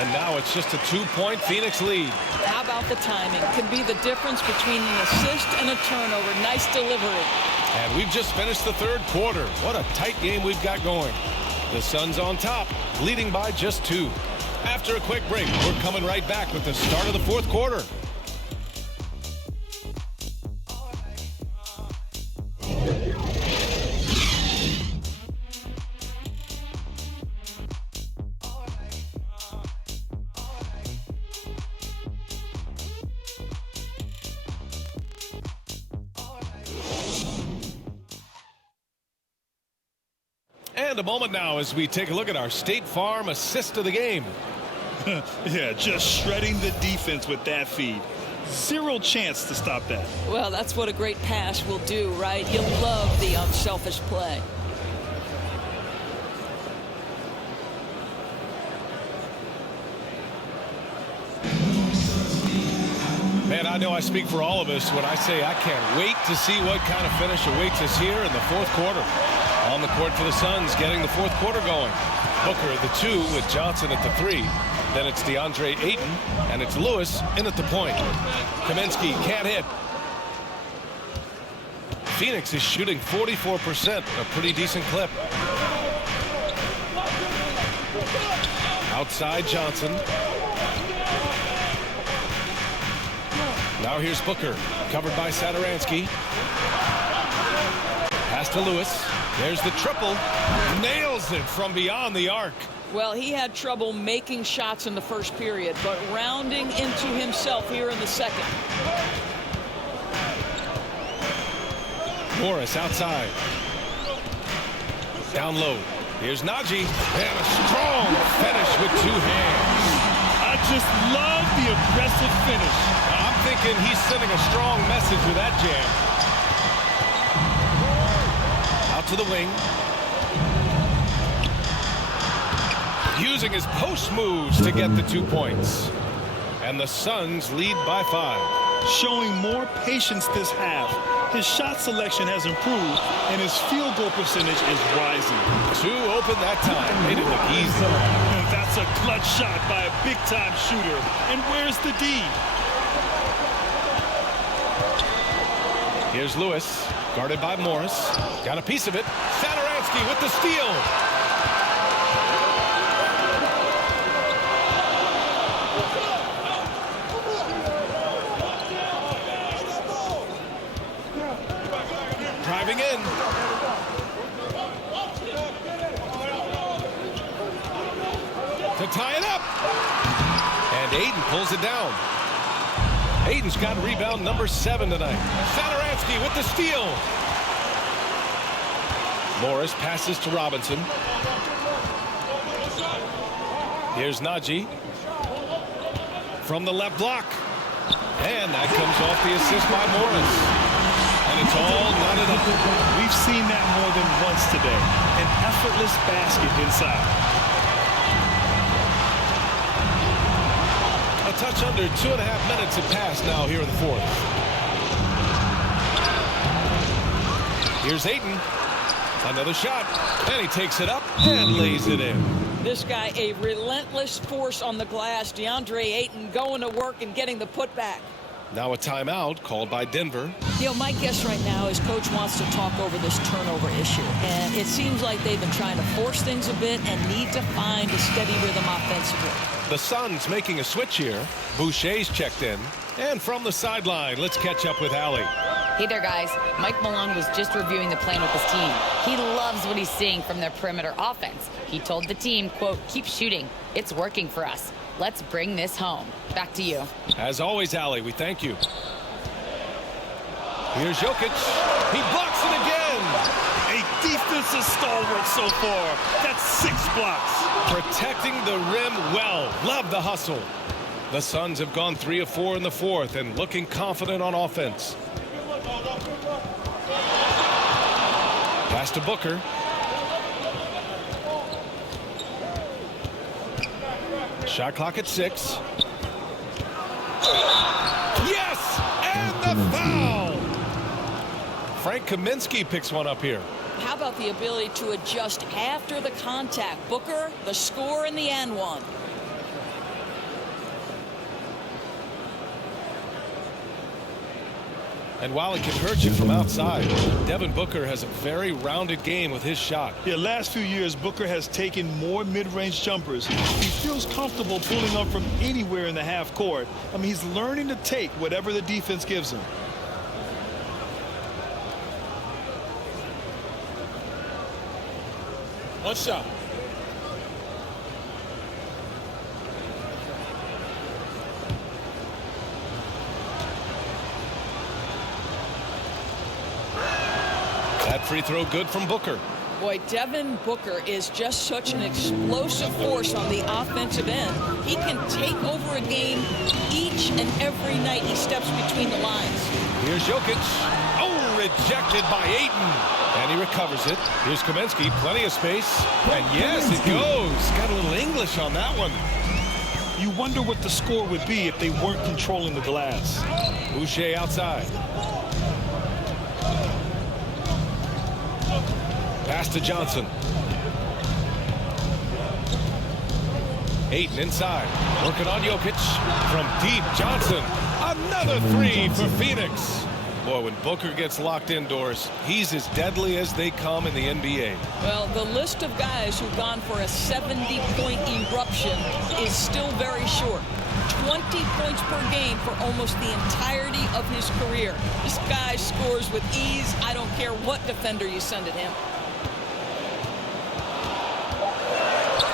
And now it's just a 2-point Phoenix lead. How about the timing? Could be the difference between an assist and a turnover. Nice delivery. And we've just finished the third quarter. What a tight game we've got going. The Suns on top, leading by just 2. After a quick break, we're coming right back with the start of the fourth quarter. And a moment now as we take a look at our State Farm assist of the game. Yeah, just shredding the defense with that feed. Zero chance to stop that. Well, that's what a great pass will do, right? You love the unselfish play. I know I speak for all of us when I say I can't wait to see what kind of finish awaits us here in the fourth quarter. On the court for the Suns, getting the fourth quarter going. Booker at the 2 with Johnson at the 3. Then it's DeAndre Ayton, and it's Lewis in at the point. Kaminsky can't hit. Phoenix is shooting 44%, a pretty decent clip. Outside Johnson. Now here's Booker, covered by Satoransky. Pass to Lewis. There's the triple. Nails it from beyond the arc. Well, he had trouble making shots in the first period, but rounding into himself here in the second. Morris outside. Down low. Here's Najee. And a strong finish with 2 hands. I just love the aggressive finish. I'm thinking he's sending a strong message with that jam. Out to the wing. Using his post moves to get the 2 points. And the Suns lead by 5. Showing more patience this half. His shot selection has improved, and his field goal percentage is rising. 2 open that time. Made it look easy. And that's a clutch shot by a big-time shooter. And where's the D? Here's Lewis, guarded by Morris. Got a piece of it. Satoransky with the steal. Driving in. To tie it up. And Ayton pulls it down. Ayton's got rebound number 7 tonight. Satoransky with the steal. Morris passes to Robinson. Here's Najee. From the left block. And that comes off the assist by Morris. And it's all knotted up. We've seen that more than once today. An effortless basket inside. A touch under 2.5 minutes have passed now here in the fourth. Here's Ayton. Another shot. And he takes it up and lays it in. This guy, a relentless force on the glass. DeAndre Ayton going to work and getting the putback. Now a timeout called by Denver. You know, my guess right now is Coach wants to talk over this turnover issue. And it seems like they've been trying to force things a bit and need to find a steady rhythm offensively. The Suns making a switch here. Boucher's checked in. And from the sideline, let's catch up with Allie. Hey there, guys. Mike Malone was just reviewing the plan with his team. He loves what he's seeing from their perimeter offense. He told the team, quote, "Keep shooting. It's working for us. Let's bring this home." Back to you. As always, Allie, we thank you. Here's Jokic. He blocks it again. A defensive stalwart so far. That's 6 blocks. Protecting the rim well. Love the hustle. The Suns have gone 3 of 4 in the fourth and looking confident on offense. Pass to Booker. Shot clock at 6. Yes! And the foul! Frank Kaminsky picks one up here. How about the ability to adjust after the contact? Booker, the score in the and one. And while it can hurt you from outside, Devin Booker has a very rounded game with his shot. Yeah, last few years, Booker has taken more mid-range jumpers. He feels comfortable pulling up from anywhere in the half court. I mean, he's learning to take whatever the defense gives him. One shot. That free throw good from Booker. Boy, Devin Booker is just such an explosive force on the offensive end. He can take over a game each and every night he steps between the lines. Here's Jokic. Oh, rejected by Ayton. And he recovers it. Here's Kaminsky, plenty of space. And yes, it goes. Got a little English on that one. You wonder what the score would be if they weren't controlling the glass. Boucher outside. Pass to Johnson. Ayton inside. Working on Jokic. From deep, Johnson. Another three for Phoenix. Boy, when Booker gets locked indoors, he's as deadly as they come in the NBA. Well, the list of guys who've gone for a 70-point eruption is still very short. 20 points per game for almost the entirety of his career. This guy scores with ease. I don't care what defender you send at him.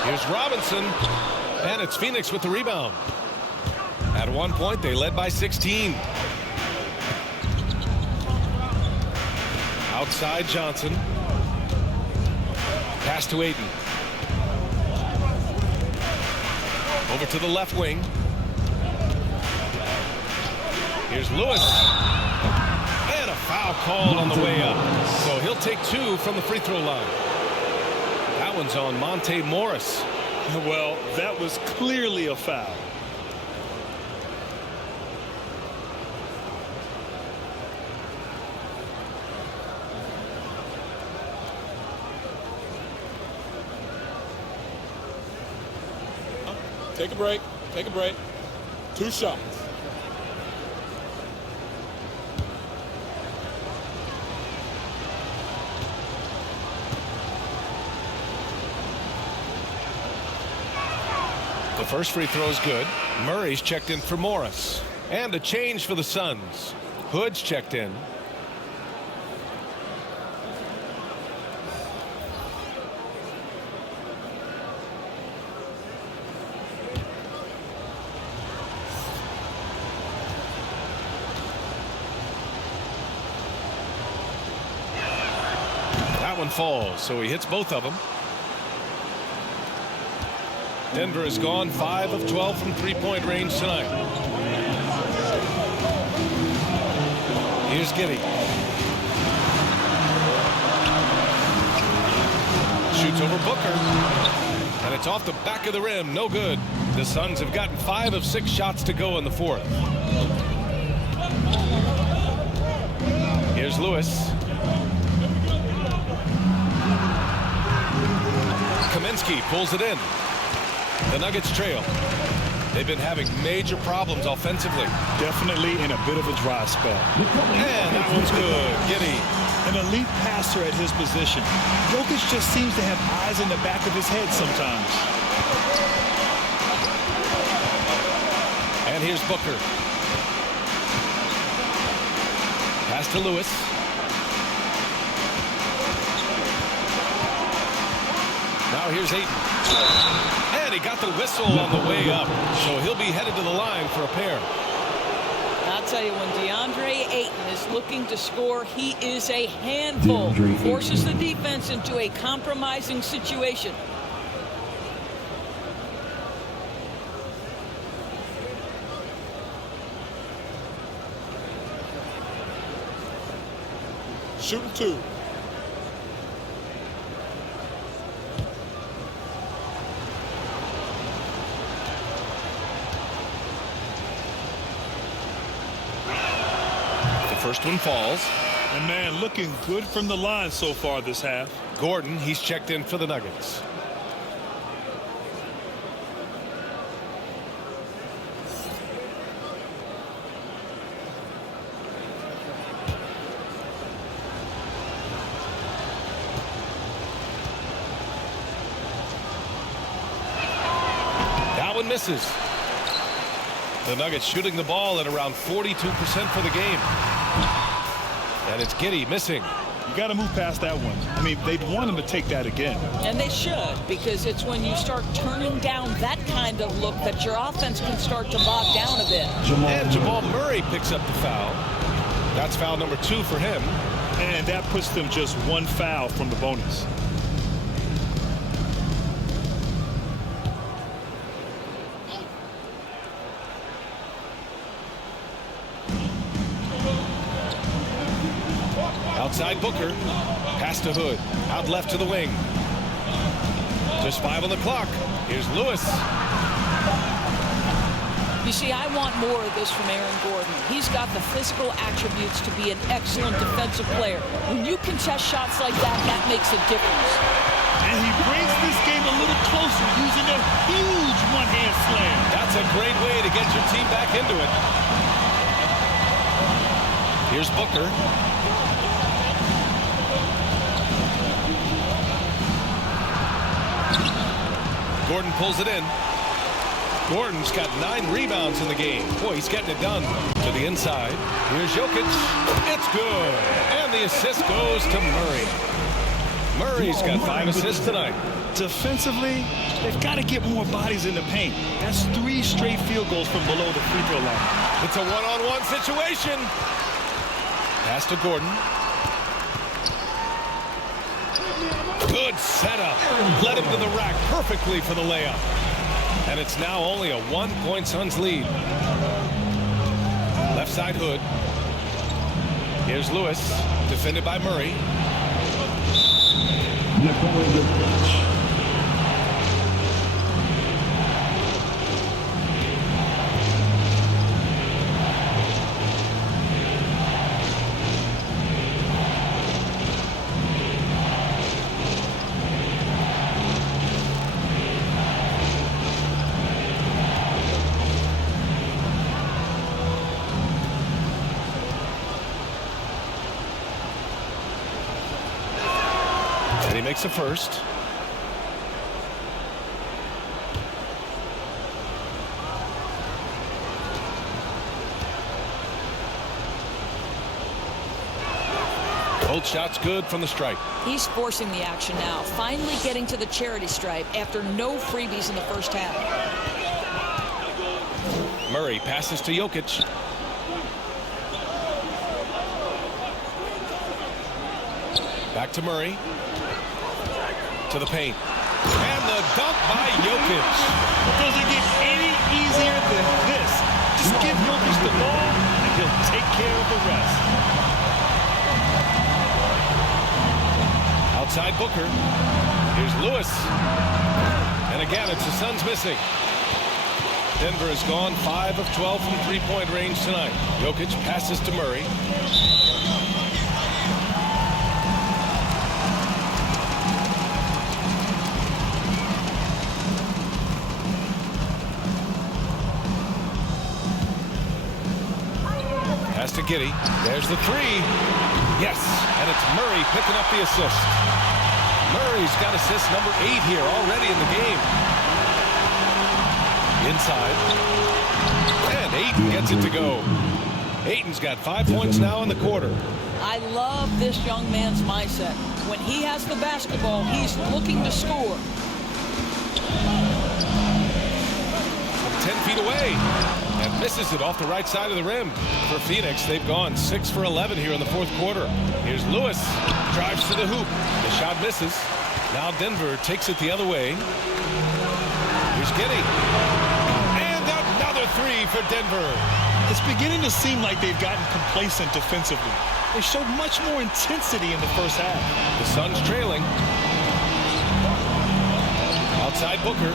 Here's Robinson, and it's Phoenix with the rebound. At one point, they led by 16. Outside Johnson. Pass to Ayton. Over to the left wing. Here's Lewis. And a foul called on the way up. So he'll take 2 from the free throw line. That one's on Monte Morris. Well, that was clearly a foul. Take a break. Take a break. 2 shots. The first free throw is good. Murray's checked in for Morris. And a change for the Suns. Hood's checked in. That one falls, so he hits both of them. Denver has gone 5 of 12 from three-point range tonight. Here's Giddey. Shoots over Booker. And it's off the back of the rim. No good. The Suns have gotten 5 of 6 shots to go in the fourth. Here's Lewis. Kaminsky pulls it in. The Nuggets trail. They've been having major problems offensively. Definitely in a bit of a dry spell. And that one's good. Giddey. An elite passer at his position. Jokic just seems to have eyes in the back of his head sometimes. And here's Booker. Pass to Lewis. Now here's Ayton. And he got the whistle on the way up. So he'll be headed to the line for a pair. I'll tell you, when DeAndre Ayton is looking to score, he is a handful. Forces the defense into a compromising situation. Shooting 2. First one falls. And man, looking good from the line so far this half. Gordon, he's checked in for the Nuggets. That one misses. The Nuggets shooting the ball at around 42% for the game. And it's Giddey missing. You got to move past that one. I mean, they'd want him to take that again. And they should, because it's when you start turning down that kind of look that your offense can start to bog down a bit. And Jamal Murray picks up the foul. That's foul number 2 for him. And that puts them just 1 foul from the bonus. Outside Booker. Pass to Hood. Out left to the wing. Just 5 on the clock. Here's Lewis. You see, I want more of this from Aaron Gordon. He's got the physical attributes to be an excellent defensive player. When you contest shots like that, that makes a difference. And he brings this game a little closer using a huge one-hand slam. That's a great way to get your team back into it. Here's Booker. Gordon pulls it in. Gordon's got 9 rebounds in the game. Boy, he's getting it done. To the inside. Here's Jokic. It's good. And the assist goes to Murray. Murray's got 5 assists tonight. Defensively, they've got to get more bodies in the paint. That's 3 straight field goals from below the free throw line. It's a one-on-one situation. Pass to Gordon. Good setup. Led him to the rack perfectly for the layup. And it's now only a 1-point Suns lead. Left side Hood. Here's Lewis, defended by Murray. And he makes a first. Both shots good from the stripe. He's forcing the action now, finally getting to the charity stripe after no freebies in the first half. Murray passes to Jokic. Back to Murray. To the paint. And the dunk by Jokic. Doesn't get any easier than this. Just give Jokic the ball, and he'll take care of the rest. Outside Booker. Here's Lewis. And again, it's the Suns missing. Denver has gone 5 of 12 from three-point range tonight. Jokic passes to Murray. Pass to Giddey. There's the 3. Yes, and it's Murray picking up the assist. Murray's got assist number 8 here already in the game. Inside. And Ayton gets it to go. Ayton's got 5 points now in the quarter. I love this young man's mindset. When he has the basketball, he's looking to score. 10 feet away. And misses it off the right side of the rim. For Phoenix, they've gone 6 for 11 here in the fourth quarter. Here's Lewis. Drives to the hoop. The shot misses. Now Denver takes it the other way. Here's Giddey. And another 3 for Denver. It's beginning to seem like they've gotten complacent defensively. They showed much more intensity in the first half. The Suns trailing. Outside Booker.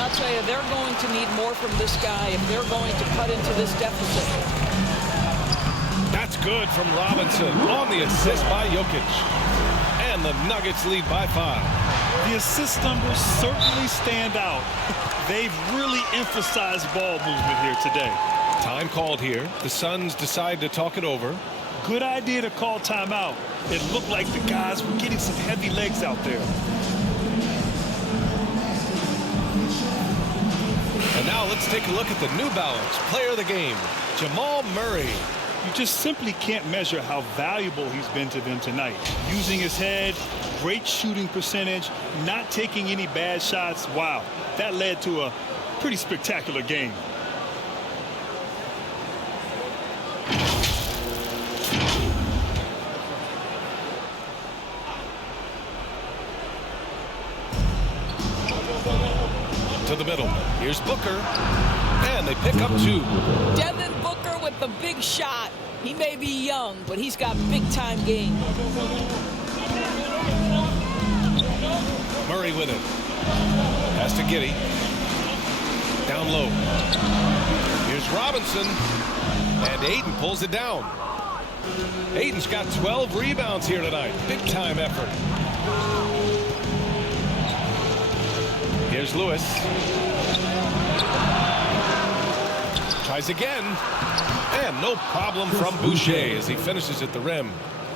I'll tell you, they're going to need more from this guy if they're going to cut into this deficit. That's good from Robinson on the assist by Jokic. And the Nuggets lead by 5. The assist numbers certainly stand out. They've really emphasized ball movement here today. Time called here. The Suns decide to talk it over. Good idea to call timeout. It looked like the guys were getting some heavy legs out there. And now let's take a look at the New Balance player of the game, Jamal Murray. You just simply can't measure how valuable he's been to them tonight. Using his head, great shooting percentage, not taking any bad shots. Wow, that led to a pretty spectacular game. To the middle. Here's Booker. And they pick up 2. Devin Booker with the big shot. He may be young, but he's got big-time game. Murray with it. Pass to Giddey. Down low. Here's Robinson. And Ayton pulls it down. Ayton's got 12 rebounds here tonight. Big time effort. Here's Lewis. Tries again. And no problem from Boucher as he finishes at the rim.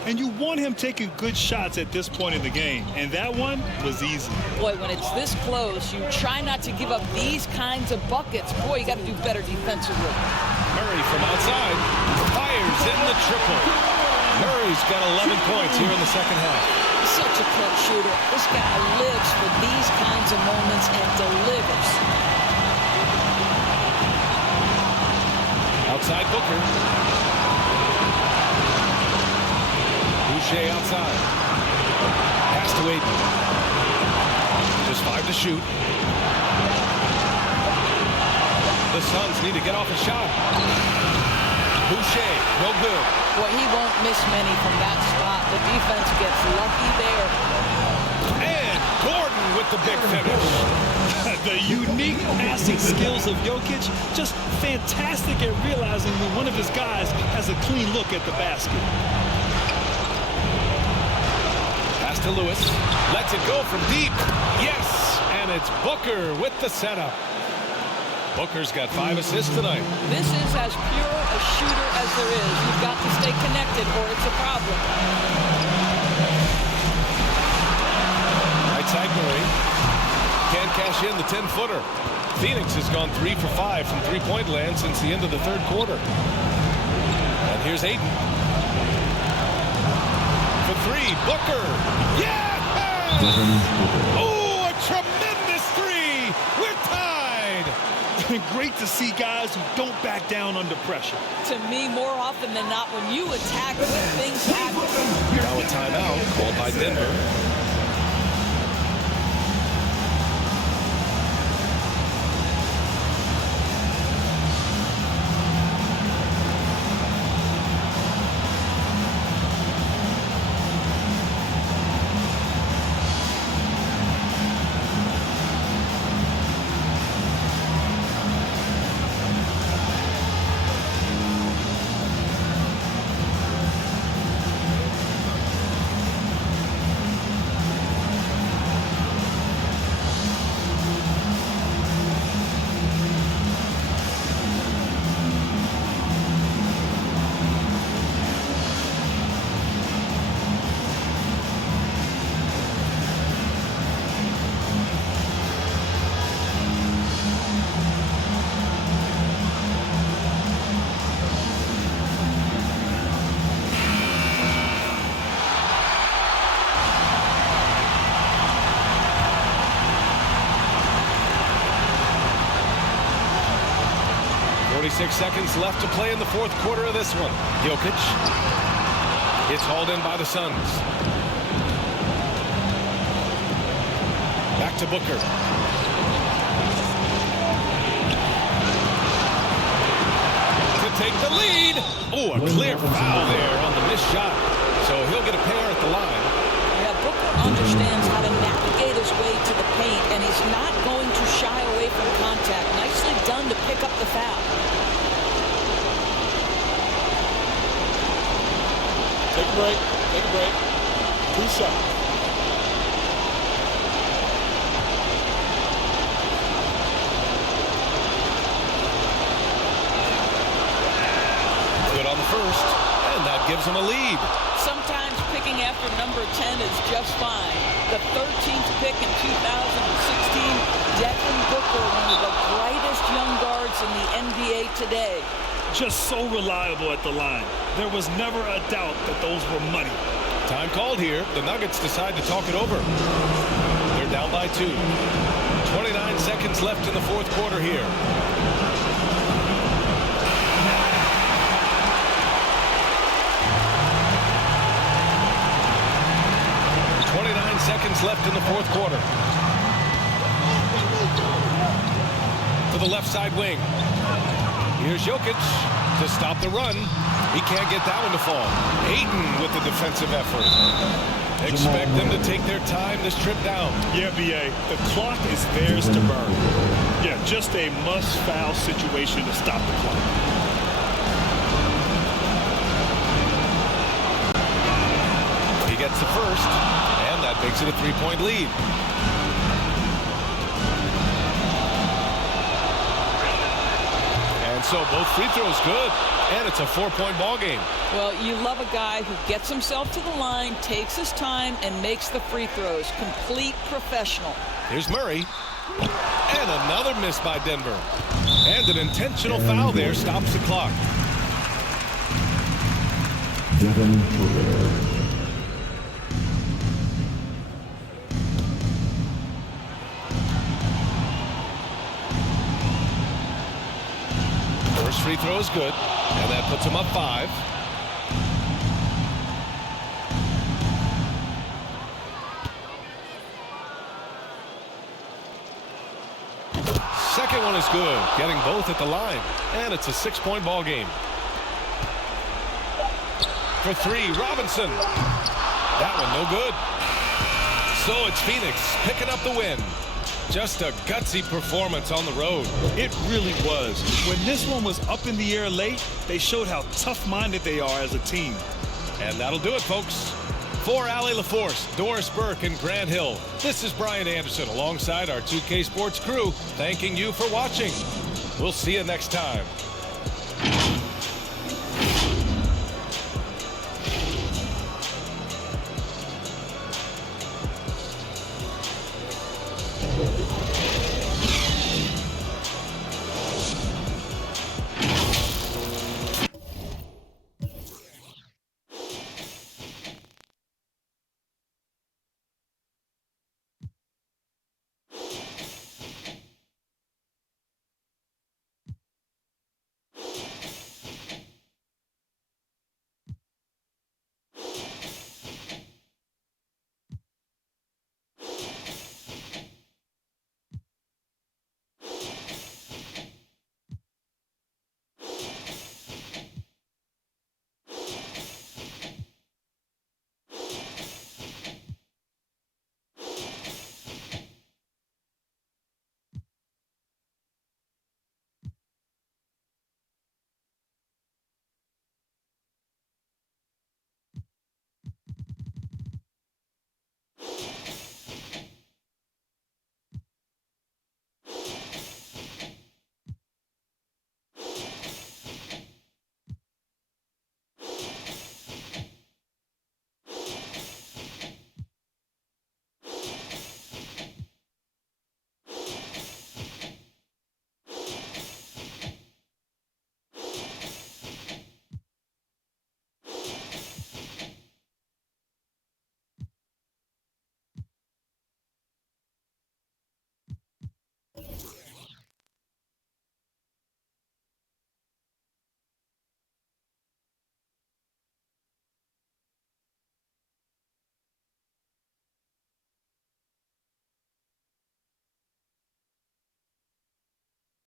And you want him taking good shots at this point in the game. And that one was easy. Boy, when it's this close, you try not to give up these kinds of buckets. Boy, you got to do better defensively. Murray from outside fires in the triple. Murray's got 11 points here in the second half. Such a clutch shooter. This guy lives for these kinds of moments and delivers. Outside Booker. Boucher outside. Pass to Ayton. Just 5 to shoot. The Suns need to get off a shot. Boucher, no good. Boy, he won't miss many from that spot. The defense gets lucky there. And Gordon with the big finish. The unique passing skills of Jokic, just fantastic at realizing when one of his guys has a clean look at the basket. Pass to Lewis. Lets it go from deep. Yes! And it's Booker with the setup. Booker's got 5 assists tonight. This is as pure a shooter as there is. You've got to stay connected or it's a problem. Right side Murray. Can't cash in the 10-footer. Phoenix has gone 3 for 5 from three-point land since the end of the third quarter. And here's Ayton. For 3, Booker. Yeah! Oh, a tremendous 3. We're tied. Great to see guys who don't back down under pressure. To me, more often than not, when you attack, things happen. Now a timeout called by Denver. Seconds left to play in the fourth quarter of this one. Jokic. It's hauled in by the Suns. Back to Booker. To take the lead. Oh, a clear foul there on the missed shot. So he'll get a pair at the line. Yeah, Booker understands how to navigate his way to the paint, and he's not going to shy away from contact. Nicely done to pick up the foul. Take a break. Take a break. 2 shots. Good on the first, and that gives him a lead. Sometimes picking after number 10 is just fine. The 13th pick in 2016, Devin Booker, one of the brightest young guards in the NBA today. Just so reliable at the line. There was never a doubt that those were money. Time called here. The Nuggets decide to talk it over. They're down by 2. 29 seconds left in the fourth quarter here. Seconds left in the fourth quarter. To the left side wing. Here's Jokic to stop the run. He can't get that one to fall. Ayton with the defensive effort. Expect them to take their time this trip down. Yeah, B.A., the clock is theirs to burn. Yeah, just a must-foul situation to stop the clock. He gets the first, and that makes it a 3-point lead. And so both free throws good, and it's a 4-point ball game. Well, you love a guy who gets himself to the line, takes his time, and makes the free throws. Complete professional. Here's Murray. And another miss by Denver. And an intentional foul there stops the clock. First free throw is good, and that puts him up 5. Second one is good, getting both at the line, and it's a 6-point ball game. For 3, Robinson. That one no good. So it's Phoenix picking up the win. Just a gutsy performance on the road. It really was. When this one was up in the air late, they showed how tough-minded they are as a team. And that'll do it, folks. For Allie LaForce, Doris Burke, and Grant Hill, this is Brian Anderson alongside our 2K Sports crew, thanking you for watching. We'll see you next time.